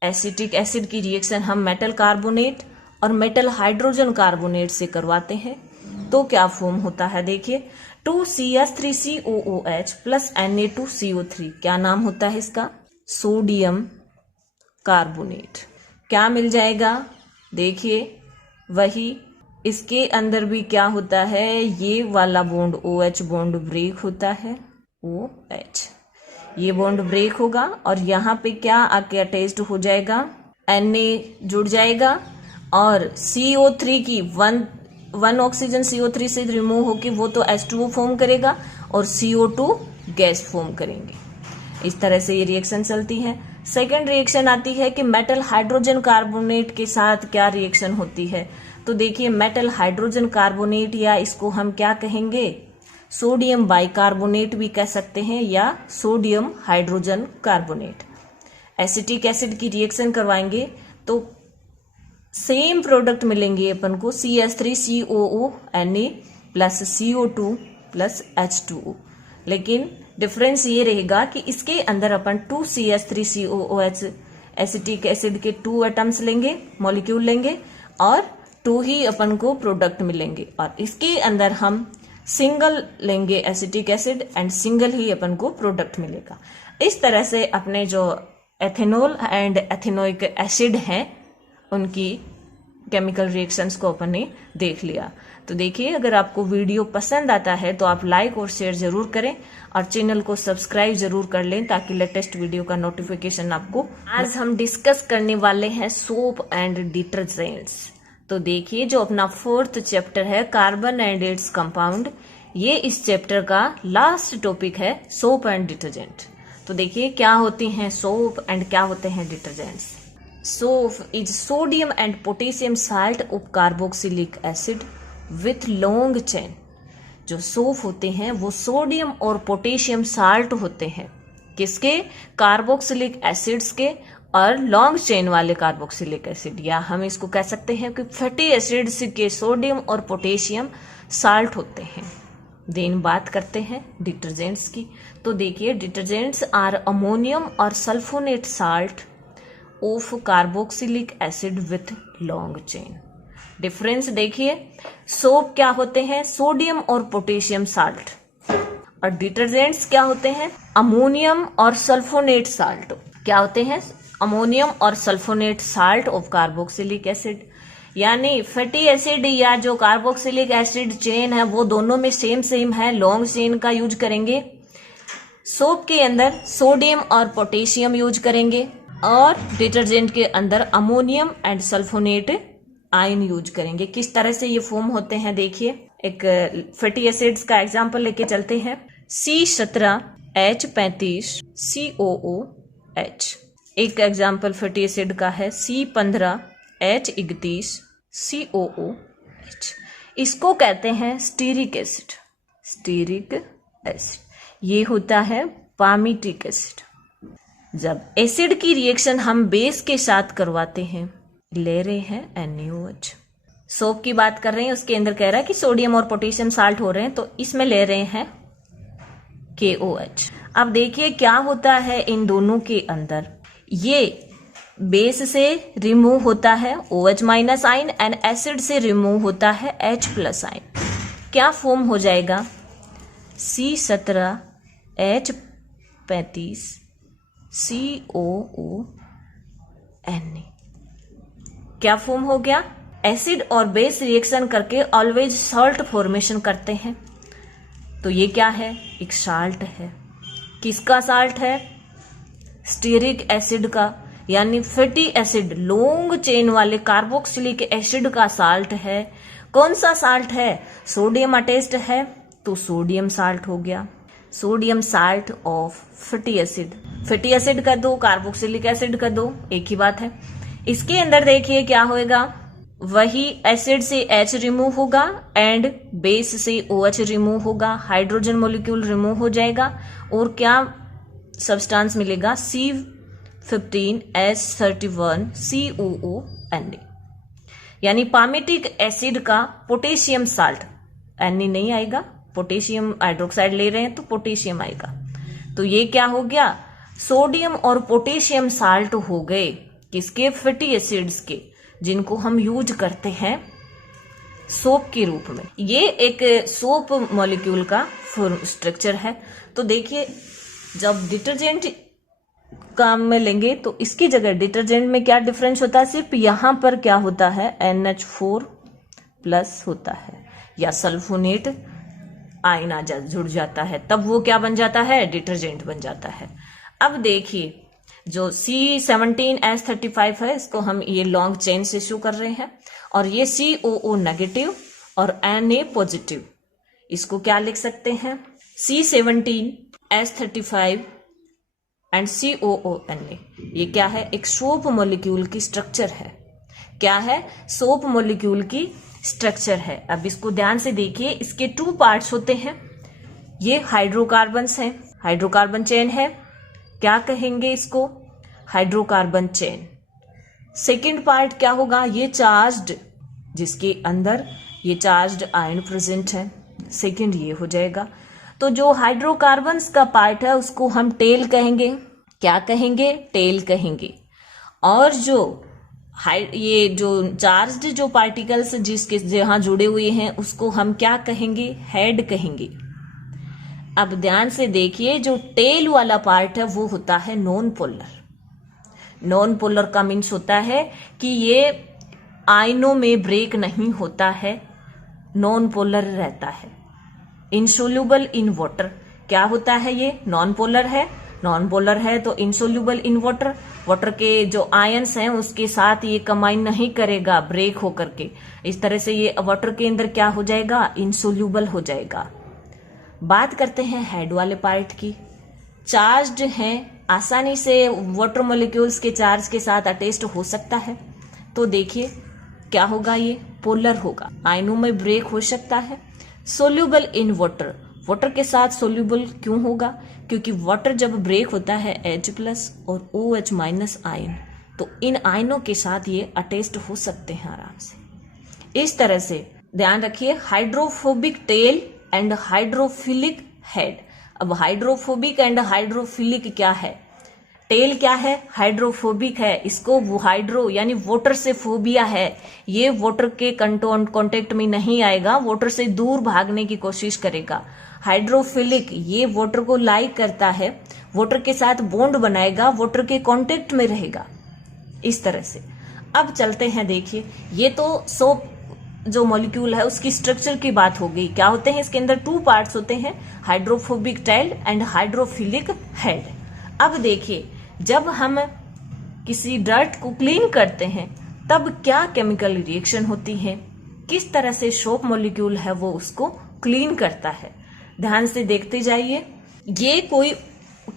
एसिटिक एसिड की रिएक्शन हम मेटल कार्बोनेट और मेटल हाइड्रोजन कार्बोनेट से करवाते हैं तो क्या फॉर्म होता है, देखिए 2CH3COOH प्लस Na2CO3, क्या नाम होता है इसका, सोडियम कार्बोनेट। क्या मिल जाएगा, देखिए वही इसके अंदर भी क्या होता है, ये वाला बॉन्ड OH बॉन्ड ब्रेक होता है, OH ये बॉन्ड ब्रेक होगा और यहाँ पे क्या आके अटैच्ड हो जाएगा, Na जुड़ जाएगा और CO3 की वन ऑक्सीजन CO3 से रिमूव होके वो तो H2O फॉर्म करेगा और CO2 गैस फॉर्म करेंगे। इस तरह से ये रिएक्शन चलती है। सेकेंड रिएक्शन आती है कि मेटल हाइड्रोजन कार्बोनेट के साथ क्या रिएक्शन होती है। तो देखिए मेटल हाइड्रोजन कार्बोनेट या इसको हम क्या कहेंगे, सोडियम बाइकार्बोनेट भी कह सकते हैं या sodium hydrogen carbonate. Acetic acid की रिएक्शन करवाएंगे तो सेम प्रोडक्ट मिलेंगे अपन को, CH3COO plus CO2 plus H2O, लेकिन डिफरेंस ये रहेगा कि इसके अंदर अपन 2CH3COOH एसिटिक एसिड के 2 एटम्स लेंगे, मॉलिक्यूल लेंगे और 2 ही अपन को प्रोडक्ट मिलेंगे और इसके अंदर हम सिंगल लेंगे एसिटिक एसिड एंड सिंगल ही अपन को प्रोडक्ट मिलेगा। इस तरह से अपने जो एथेनॉल एंड एथेनोइक एसिड हैं उनकी केमिकल रिएक्शंस को अपन ने देख लिया। तो देखिए अगर आपको वीडियो पसंद आता है तो आप लाइक और शेयर जरूर करें और चैनल को सब्सक्राइब जरूर कर लें ताकि लेटेस्ट वीडियो का नोटिफिकेशन आपको। आज हम डिस्कस करने वाले हैं सोप एंड डिटर्जेंट्स। तो देखिए जो अपना 4th चैप्टर है कार्बन एंड इट्स कंपाउंड, ये इस चैप्टर का लास्ट टॉपिक है सोप एंड डिटर्जेंट। तो देखिए क्या होती हैं सोप एंड क्या होते हैं detergents. Soap is sodium and potassium salt of carboxylic acid with long chain. जो सोप होते हैं वो सोडियम और पोटेशियम साल्ट होते हैं, किसके, कार्बोक्सिलिक एसिड्स के और लॉन्ग चेन वाले कार्बोक्सिलिक एसिड, या हम इसको कह सकते हैं कि फैटी एसिड्स के सोडियम और पोटेशियम साल्ट होते हैं। देन बात करते हैं डिटर्जेंट्स की। तो देखिए डिटर्जेंट्स आर अमोनियम और sulphonate salt of carboxylic acid with long chain. Difference देखिए, सोप क्या होते हैं, सोडियम और पोटेशियम साल्ट, और डिटर्जेंट्स क्या होते हैं, अमोनियम और सल्फोनेट साल्ट। क्या होते हैं, अमोनियम और sulphonate salt of carboxylic acid. यानी फैटी एसिड या जो कार्बोक्सिलिक एसिड चेन है वो दोनों में सेम है, लॉन्ग चेन का यूज करेंगे। सोप के अंदर सोडियम और पोटेशियम यूज करेंगे और डिटर्जेंट के अंदर ammonium and sulphonate ion use करेंगे। किस तरह से ये फॉर्म होते हैं देखिए, एक फैटी एसिड्स का एग्जांपल लेके चलते हैं। C17H35 COOH एक एग्जाम्पल फैटी एसिड का है C15H31 COOH। इसको कहते हैं स्टीरिक एसिड। स्टीरिक एसिड ये होता है पामिटिक एसिड। जब एसिड की रिएक्शन हम बेस के साथ करवाते हैं, ले रहे हैं NaOH। सोप की बात कर रहे हैं, उसके अंदर कह रहा है कि सोडियम और पोटेशियम साल्ट हो रहे हैं, तो इसमें ले रहे हैं KOH। अब देखिए क्या होता है इन दोनों के अंदर, ये बेस से रिमूव होता है OH minus ion and acid से रिमूव होता है H प्लस आयन। क्या फॉर्म हो जाएगा? C17 H35 COONA। क्या फॉर्म हो गया? एसिड और बेस रिएक्शन करके ऑलवेज सॉल्ट फॉर्मेशन करते हैं, तो ये क्या है? एक साल्ट है। किसका साल्ट है? स्टीरिक एसिड का, यानी फैटी एसिड, लॉन्ग चेन वाले कार्बोक्सिलिक एसिड का साल्ट है। कौन सा साल्ट है? सोडियम अटेस्ट है, तो सोडियम साल्ट हो गया। Sodium salt of fatty acid. Fatty acid कर दो, कार्बोक्सिलिक एसिड कर दो, एक ही बात है। इसके अंदर देखिए क्या होएगा, वही एसिड से H रिमूव होगा एंड बेस से OH रिमूव होगा, हाइड्रोजन मॉलिक्यूल रिमूव हो जाएगा और क्या सब्सटेंस मिलेगा? C15H31 COONA, यानी पामेटिक एसिड का पोटेशियम साल्ट। Na नहीं आएगा, पोटेशियम हाइड्रोक्साइड ले रहे हैं तो पोटेशियम आएगा। तो ये क्या हो गया? सोडियम और पोटेशियम साल्ट हो गए किसके? फैटी एसिड्स के, जिनको हम यूज करते हैं सोप के रूप में। ये एक सोप मॉलिक्यूल का स्ट्रक्चर है। तो देखिए जब डिटर्जेंट काम में लेंगे तो इसकी जगह डिटर्जेंट में क्या डिफरेंस होता है? सिर्फ यहां पर क्या होता है? NH4 प्लस होता है, या सल्फोनेट आयन आ जुड़ जाता है, तब वो क्या बन जाता है? डिटर्जेंट बन जाता है। अब देखिए जो C17H35 है, इसको हम ये लॉन्ग चेन से शो कर रहे हैं, और ये COO नेगेटिव और Na पॉजिटिव, इसको क्या लिख सकते हैं? C17H35 and COONA। ये क्या है? एक सोप मॉलिक्यूल की स्ट्रक्चर है। क्या है? सोप मॉलिक्यूल की स्ट्रक्चर है। अब इसको ध्यान से देखिए, इसके 2 पार्ट्स होते हैं। ये हाइड्रोकार्बन्स हैं, हाइड्रोकार्बन चेन है, क्या कहेंगे इसको? Hydrocarbon chain. सेकेंड पार्ट क्या होगा? ये चार्ज्ड, जिसके अंदर ये चार्ज्ड आयन प्रेजेंट है, सेकेंड ये हो जाएगा। तो जो हाइड्रोकार्बन्स का पार्ट है उसको हम टेल कहेंगे। क्या कहेंगे? टेल कहेंगे। और जो ये जो चार्ज्ड जो पार्टिकल्स जिसके जहां जुड़े हुए हैं उसको हम क्या कहेंगे? हेड कहेंगे। अब ध्यान से देखिए, जो टेल वाला पार्ट है वो होता है नॉन पोलर। नॉन पोलर का मीन्स होता है कि ये आयनों में ब्रेक नहीं होता है, नॉन पोलर रहता है, इनसोल्यूबल इन वाटर। क्या होता है? ये नॉन पोलर है, नॉन पोलर है तो इनसोल्यूबल इन वाटर। वाटर के जो आयंस हैं उसके साथ ये कंबाइन नहीं करेगा ब्रेक होकर के, इस तरह से ये वाटर के अंदर क्या हो जाएगा? इनसोल्यूबल हो जाएगा। बात करते हैं हेड वाले पार्ट की। चार्ज्ड हैं, आसानी से वाटर मॉलिक्यूल्स के चार्ज के साथ अटेस्ट हो सकता है, तो देखिए क्या होगा? ये पोलर होगा, आयनों में ब्रेक हो सकता है। सोल्यूबल इन वाटर, वाटर के साथ सोल्यूबल क्यों होगा? क्योंकि वाटर जब ब्रेक होता है H प्लस और OH माइनस आयन, तो इन आयनों के साथ ये अटेस्ट हो सकते हैं आराम से। इस तरह से ध्यान रखिए, hydrophobic tell and hydrophilic head. अब हाइड्रोफोबिक एंड हाइड्रोफिलिक क्या है? टेल क्या है? हाइड्रोफोबिक है, इसको वो हाइड्रो यानी वाटर से फोबिया है, ये वाटर के कांटेक्ट में नहीं आएगा, वाटर से दूर भागने की कोशिश करेगा। हाइड्रोफिलिक, ये वाटर को लाइक करता है, वाटर के साथ बॉन्ड बनाएगा, वाटर के कांटेक्ट में रहेगा, इस तरह से। अब चलते हैं, देखिए ये तो सोप जो मॉलिक्यूल है उसकी स्ट्रक्चर की बात हो गई। क्या होते हैं इसके अंदर? 2 पार्ट्स होते हैं, hydrophobic tell and hydrophilic head. अब देखिए, जब हम किसी डर्ट को क्लीन करते हैं तब क्या केमिकल रिएक्शन होती है, किस तरह से सोप मॉलिक्यूल है वो उसको क्लीन करता है, ध्यान से देखते जाइए। ये कोई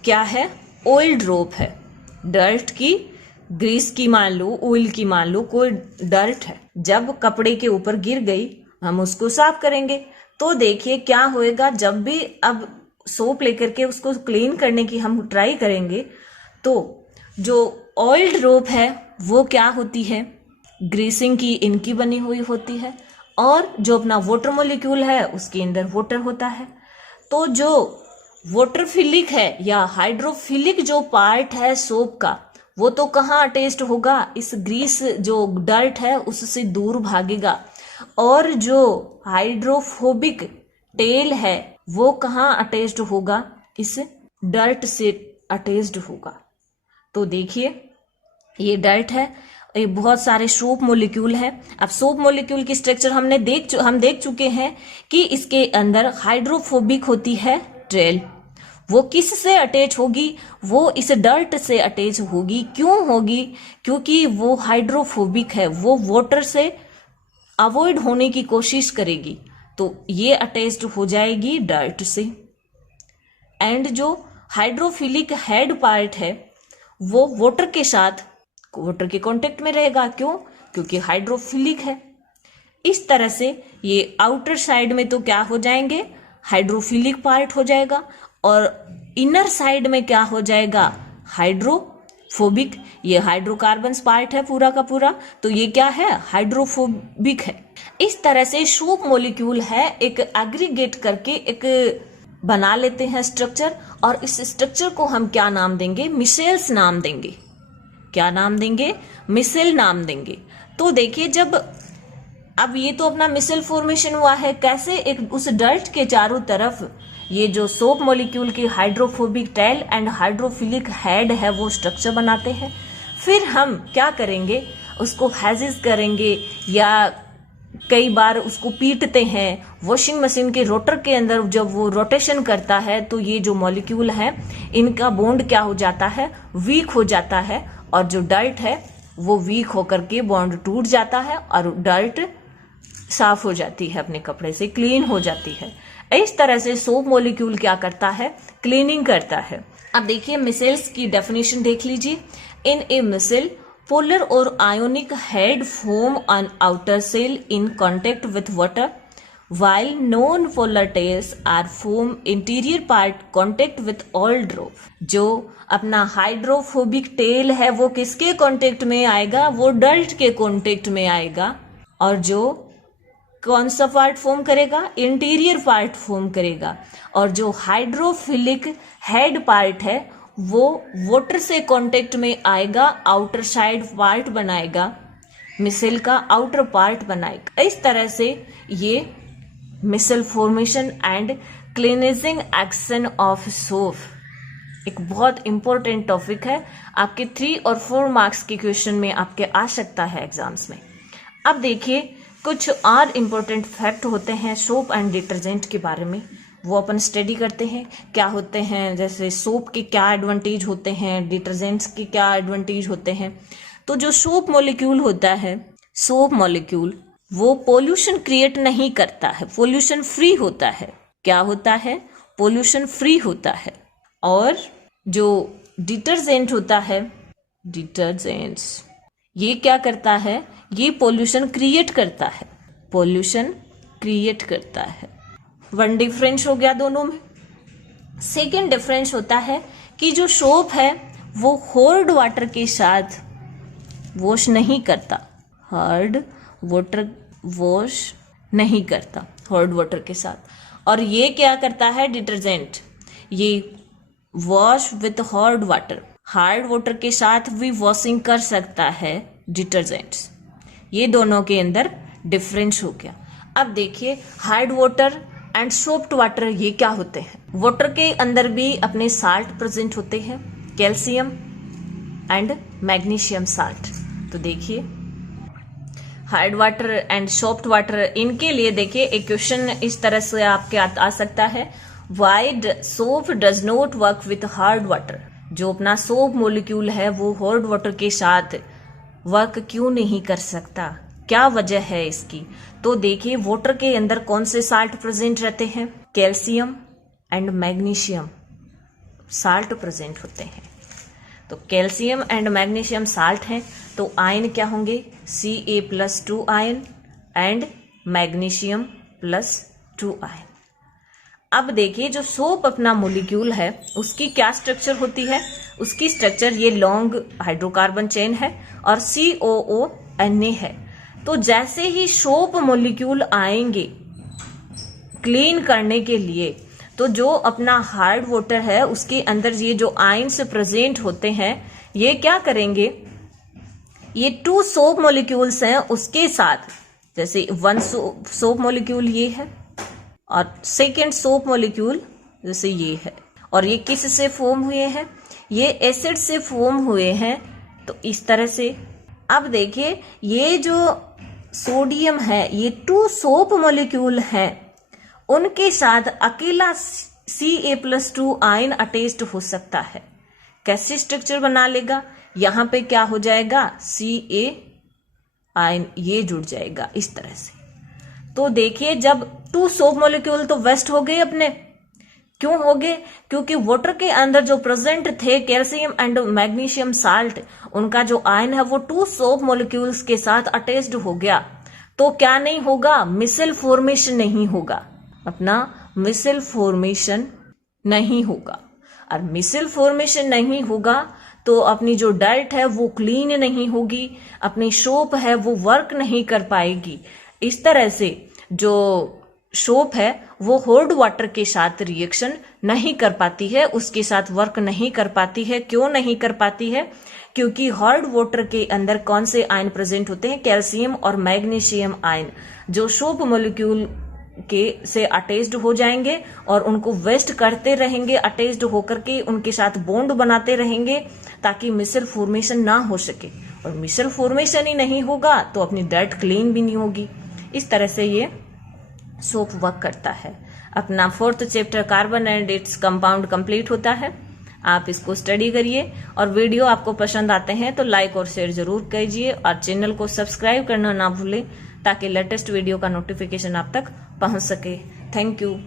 क्या है? ऑयल ड्रॉप है, डर्ट की, ग्रीस की मान लो, ऑयल की मान लो, कोई डर्ट है, जब कपड़े के ऊपर गिर गई हम उसको साफ करेंगे, तो देखिए क्या होएगा, जब भी अब सोप लेकर के उसको क्लीन करने की हम ट्राई करेंगे तो जो ऑयल्ड रोप है वो क्या होती है, ग्रीसिंग की इनकी बनी हुई होती है, और जो अपना वाटर मॉलिक्यूल है उसके अंदर वाटर होता है। तो जो वाटरफिलिक है या हाइड्रोफिलिक जो पार्ट है सोप का, वो तो कहाँ अटैच्ड होगा, इस ग्रीस जो डर्ट है उससे दूर भागेगा, और जो हाइड्रोफोबिक टेल है वो कहाँ अटैच्ड होगा, इस डर्ट से अटैच्ड होगा। तो देखिए ये डर्ट है, ये बहुत सारे सोप मॉलिक्यूल है। अब सोप मॉलिक्यूल की स्ट्रक्चर हम देख चुके हैं कि इसके अंदर हाइड्रोफोबिक होती है टेल। वो किस से अटैच होगी, वो इस डर्ट से अटैच होगी। क्यों होगी, क्योंकि वो हाइड्रोफोबिक है, वो वाटर से अवॉइड होने की कोशिश करेगी, तो ये अटैच्ड हो जाएगी डर्ट से। एंड जो हाइड्रोफिलिक हेड पार्ट है वो वाटर के कांटेक्ट में रहेगा। क्यों, क्योंकि हाइड्रोफिलिक है। इस तरह से ये आउटर साइड में तो क्या हो जाएंगे, हाइड्रोफिलिक पार्ट हो जाएगा, और इनर साइड में क्या हो जाएगा, हाइड्रोफोबिक। ये हाइड्रोकार्बन्स पार्ट है पूरा का पूरा, तो ये क्या है, हाइड्रोफोबिक है। इस तरह से सोप मॉलिक्यूल है एक एग्रीगेट करके एक बना लेते हैं स्ट्रक्चर, और इस स्ट्रक्चर को हम क्या नाम देंगे, मिसेल्स नाम देंगे। क्या नाम देंगे, मिसेल नाम देंगे। तो देखिए जब अब ये तो अपना मिसेल फॉर्मेशन हुआ है, कैसे एक उस डर्ट के चारों तरफ ये जो सोप मॉलिक्यूल की hydrophobic tell and hydrophilic head है वो स्ट्रक्चर बनाते हैं। फिर हम क्या करेंगे, उसको हैजिस करेंगे या कई बार उसको पीटते हैं। वॉशिंग मशीन के रोटर के अंदर जब वो रोटेशन करता है तो ये जो मॉलिक्यूल है इनका बॉन्ड क्या हो जाता है, वीक हो जाता है, और जो डर्ट है वो वीक होकर के बॉन्ड टूट जाता है और डर्ट साफ हो जाती है, अपने कपड़े से क्लीन हो जाती है। इस तरह से सोप मॉलिक्यूल क्या करता है, क्लीनिंग करता है। अब देखिए मिसेल्स की डेफिनेशन देख लीजिए। इन ए micelle polar or ionic head form on outer shell in contact with water, while non-polar tails are form interior part contact with oil drop। जो अपना हाइड्रोफोबिक टेल है वो किसके कांटेक्ट में आएगा, वो डर्ट के कांटेक्ट में आएगा, और जो कौन सा पार्ट फॉर्म करेगा, इंटीरियर पार्ट फॉर्म करेगा, और जो हाइड्रोफिलिक हेड पार्ट है वो वाटर से कांटेक्ट में आएगा, आउटर साइड पार्ट बनाएगा, मिसेल का आउटर पार्ट बनाएगा। इस तरह से ये micelle formation and cleansing action of soap एक बहुत इंपॉर्टेंट टॉपिक है। आपके 3 और 4 मार्क्स के क्वेश्चन में आपके आ सकता है एग्जाम्स में। अब देखिए कुछ और इम्पोर्टेंट फैक्ट होते हैं सोप एंड डिटर्जेंट के बारे में, वो अपन स्टडी करते हैं क्या होते हैं। जैसे सोप के क्या एडवांटेज होते हैं, डिटर्जेंट्स के क्या एडवांटेज होते हैं। तो जो सोप मॉलिक्यूल होता है, सोप मॉलिक्यूल वो पोल्यूशन क्रिएट नहीं करता है, पोल्यूशन फ्री होता है। क्या होता है, पोल्यूशन फ्री होता है। और जो डिटर्जेंट होता है, डिटर्जेंट्स ये क्या करता है, ये पोल्यूशन क्रिएट करता है, पोल्यूशन क्रिएट करता है। वन डिफरेंस हो गया दोनों में। सेकेंड डिफरेंस होता है कि जो सोप है वो हार्ड वाटर के साथ वॉश नहीं करता, हार्ड वाटर वॉश नहीं करता हार्ड वाटर के साथ। और ये क्या करता है, डिटर्जेंट ये wash with hard water, hard water के साथ भी वॉशिंग कर सकता है डिटर्जेंट्स। ये दोनों के अंदर डिफरेंस हो गया। अब देखिए hard water and soaked water ये क्या होते हैं। वाटर के अंदर भी अपने साल्ट प्रेजेंट होते हैं, कैल्शियम एंड मैग्नीशियम साल्ट। तो देखिए hard water and soaked water, इनके लिए देखिए एक क्वेश्चन इस तरह से आपके आ सकता है, why soap does not work with hard water. जो अपना सोप मॉलिक्यूल है वो हार्ड वाटर के साथ वर्क क्यों नहीं कर सकता, क्या वजह है इसकी। तो देखिए वाटर के अंदर कौन से साल्ट प्रेजेंट रहते हैं, calcium and magnesium salt present होते हैं। तो कैल्शियम एंड मैग्नीशियम साल्ट हैं, तो आयन क्या होंगे, Ca+2 ion and magnesium +2 ion. अब देखिए जो सोप अपना मोलिक्यूल है उसकी क्या स्ट्रक्चर होती है, उसकी स्ट्रक्चर ये लॉन्ग हाइड्रोकार्बन चेन है और COONA है। तो जैसे ही सोप मोलिक्यूल आएंगे क्लीन करने के लिए, तो जो अपना हार्ड वाटर है उसके अंदर ये जो आयंस प्रेजेंट होते हैं ये क्या करेंगे, ये 2 सोप मॉलिक्यूल्स हैं उसके साथ, जैसे 1 सोप मॉलिक्यूल ये है और सेकेंड सोप मॉलिक्यूल जैसे ये है, और ये किस से फॉर्म हुए हैं, ये एसिड से फॉर्म हुए हैं। तो इस तरह से अब देखिए ये जो सोडियम है ये 2 सोप मॉलिक्यूल हैं, उनके साथ अकेला Ca+2 आयन अटैच्ड हो सकता है। कैसे स्ट्रक्चर बना लेगा, यहां पे क्या हो जाएगा, Ca आयन ये जुड़ जाएगा इस तरह से। तो देखिए जब 2 सोप मॉलिक्यूल तो वेस्ट हो गए अपने, क्यों हो गए, क्योंकि वाटर के अंदर जो प्रेजेंट थे कैल्शियम एंड मैग्नीशियम साल्ट, उनका जो आयन है वो 2 सोप मॉलिक्यूल्स के साथ अटैच्ड हो गया। तो क्या नहीं होगा, मिसल फॉर्मेशन नहीं होगा, अपना मिसल फॉर्मेशन नहीं होगा। और मिसल फॉर्मेशन नहीं होगा तो अपनी जो डाइट है वो क्लीन नहीं होगी, अपनी सोप है वो वर्क नहीं कर पाएगी। इस तरह से जो सोप है वो हॉट वाटर के साथ रिएक्शन नहीं कर पाती है, उसके साथ वर्क नहीं कर पाती है। क्यों नहीं कर पाती है, क्योंकि हॉट वाटर के अंदर कौन से आयन प्रेजेंट होते हैं, कैल्शियम और मैग्नीशियम आयन, जो सोप मॉलिक्यूल के से अटैच्ड हो जाएंगे और उनको वेस्ट करते रहेंगे, अटैच्ड होकर के उनके साथ बॉन्ड बनाते रहेंगे ताकि मिसल फॉर्मेशन ना हो सके। और मिसल फॉर्मेशन ही नहीं होगा तो अपनी डाइट क्लीन भी नहीं होगी। इस तरह से ये सोप वर्क करता है। अपना 4th chapter carbon and its compound complete होता है। आप इसको स्टडी करिए और वीडियो आपको पसंद आते हैं तो लाइक और शेयर जरूर कीजिए और चैनल को सब्सक्राइब करना ना भूलें ताकि लेटेस्ट वीडियो का नोटिफिकेशन आप तक पहुंच सके। Thank you.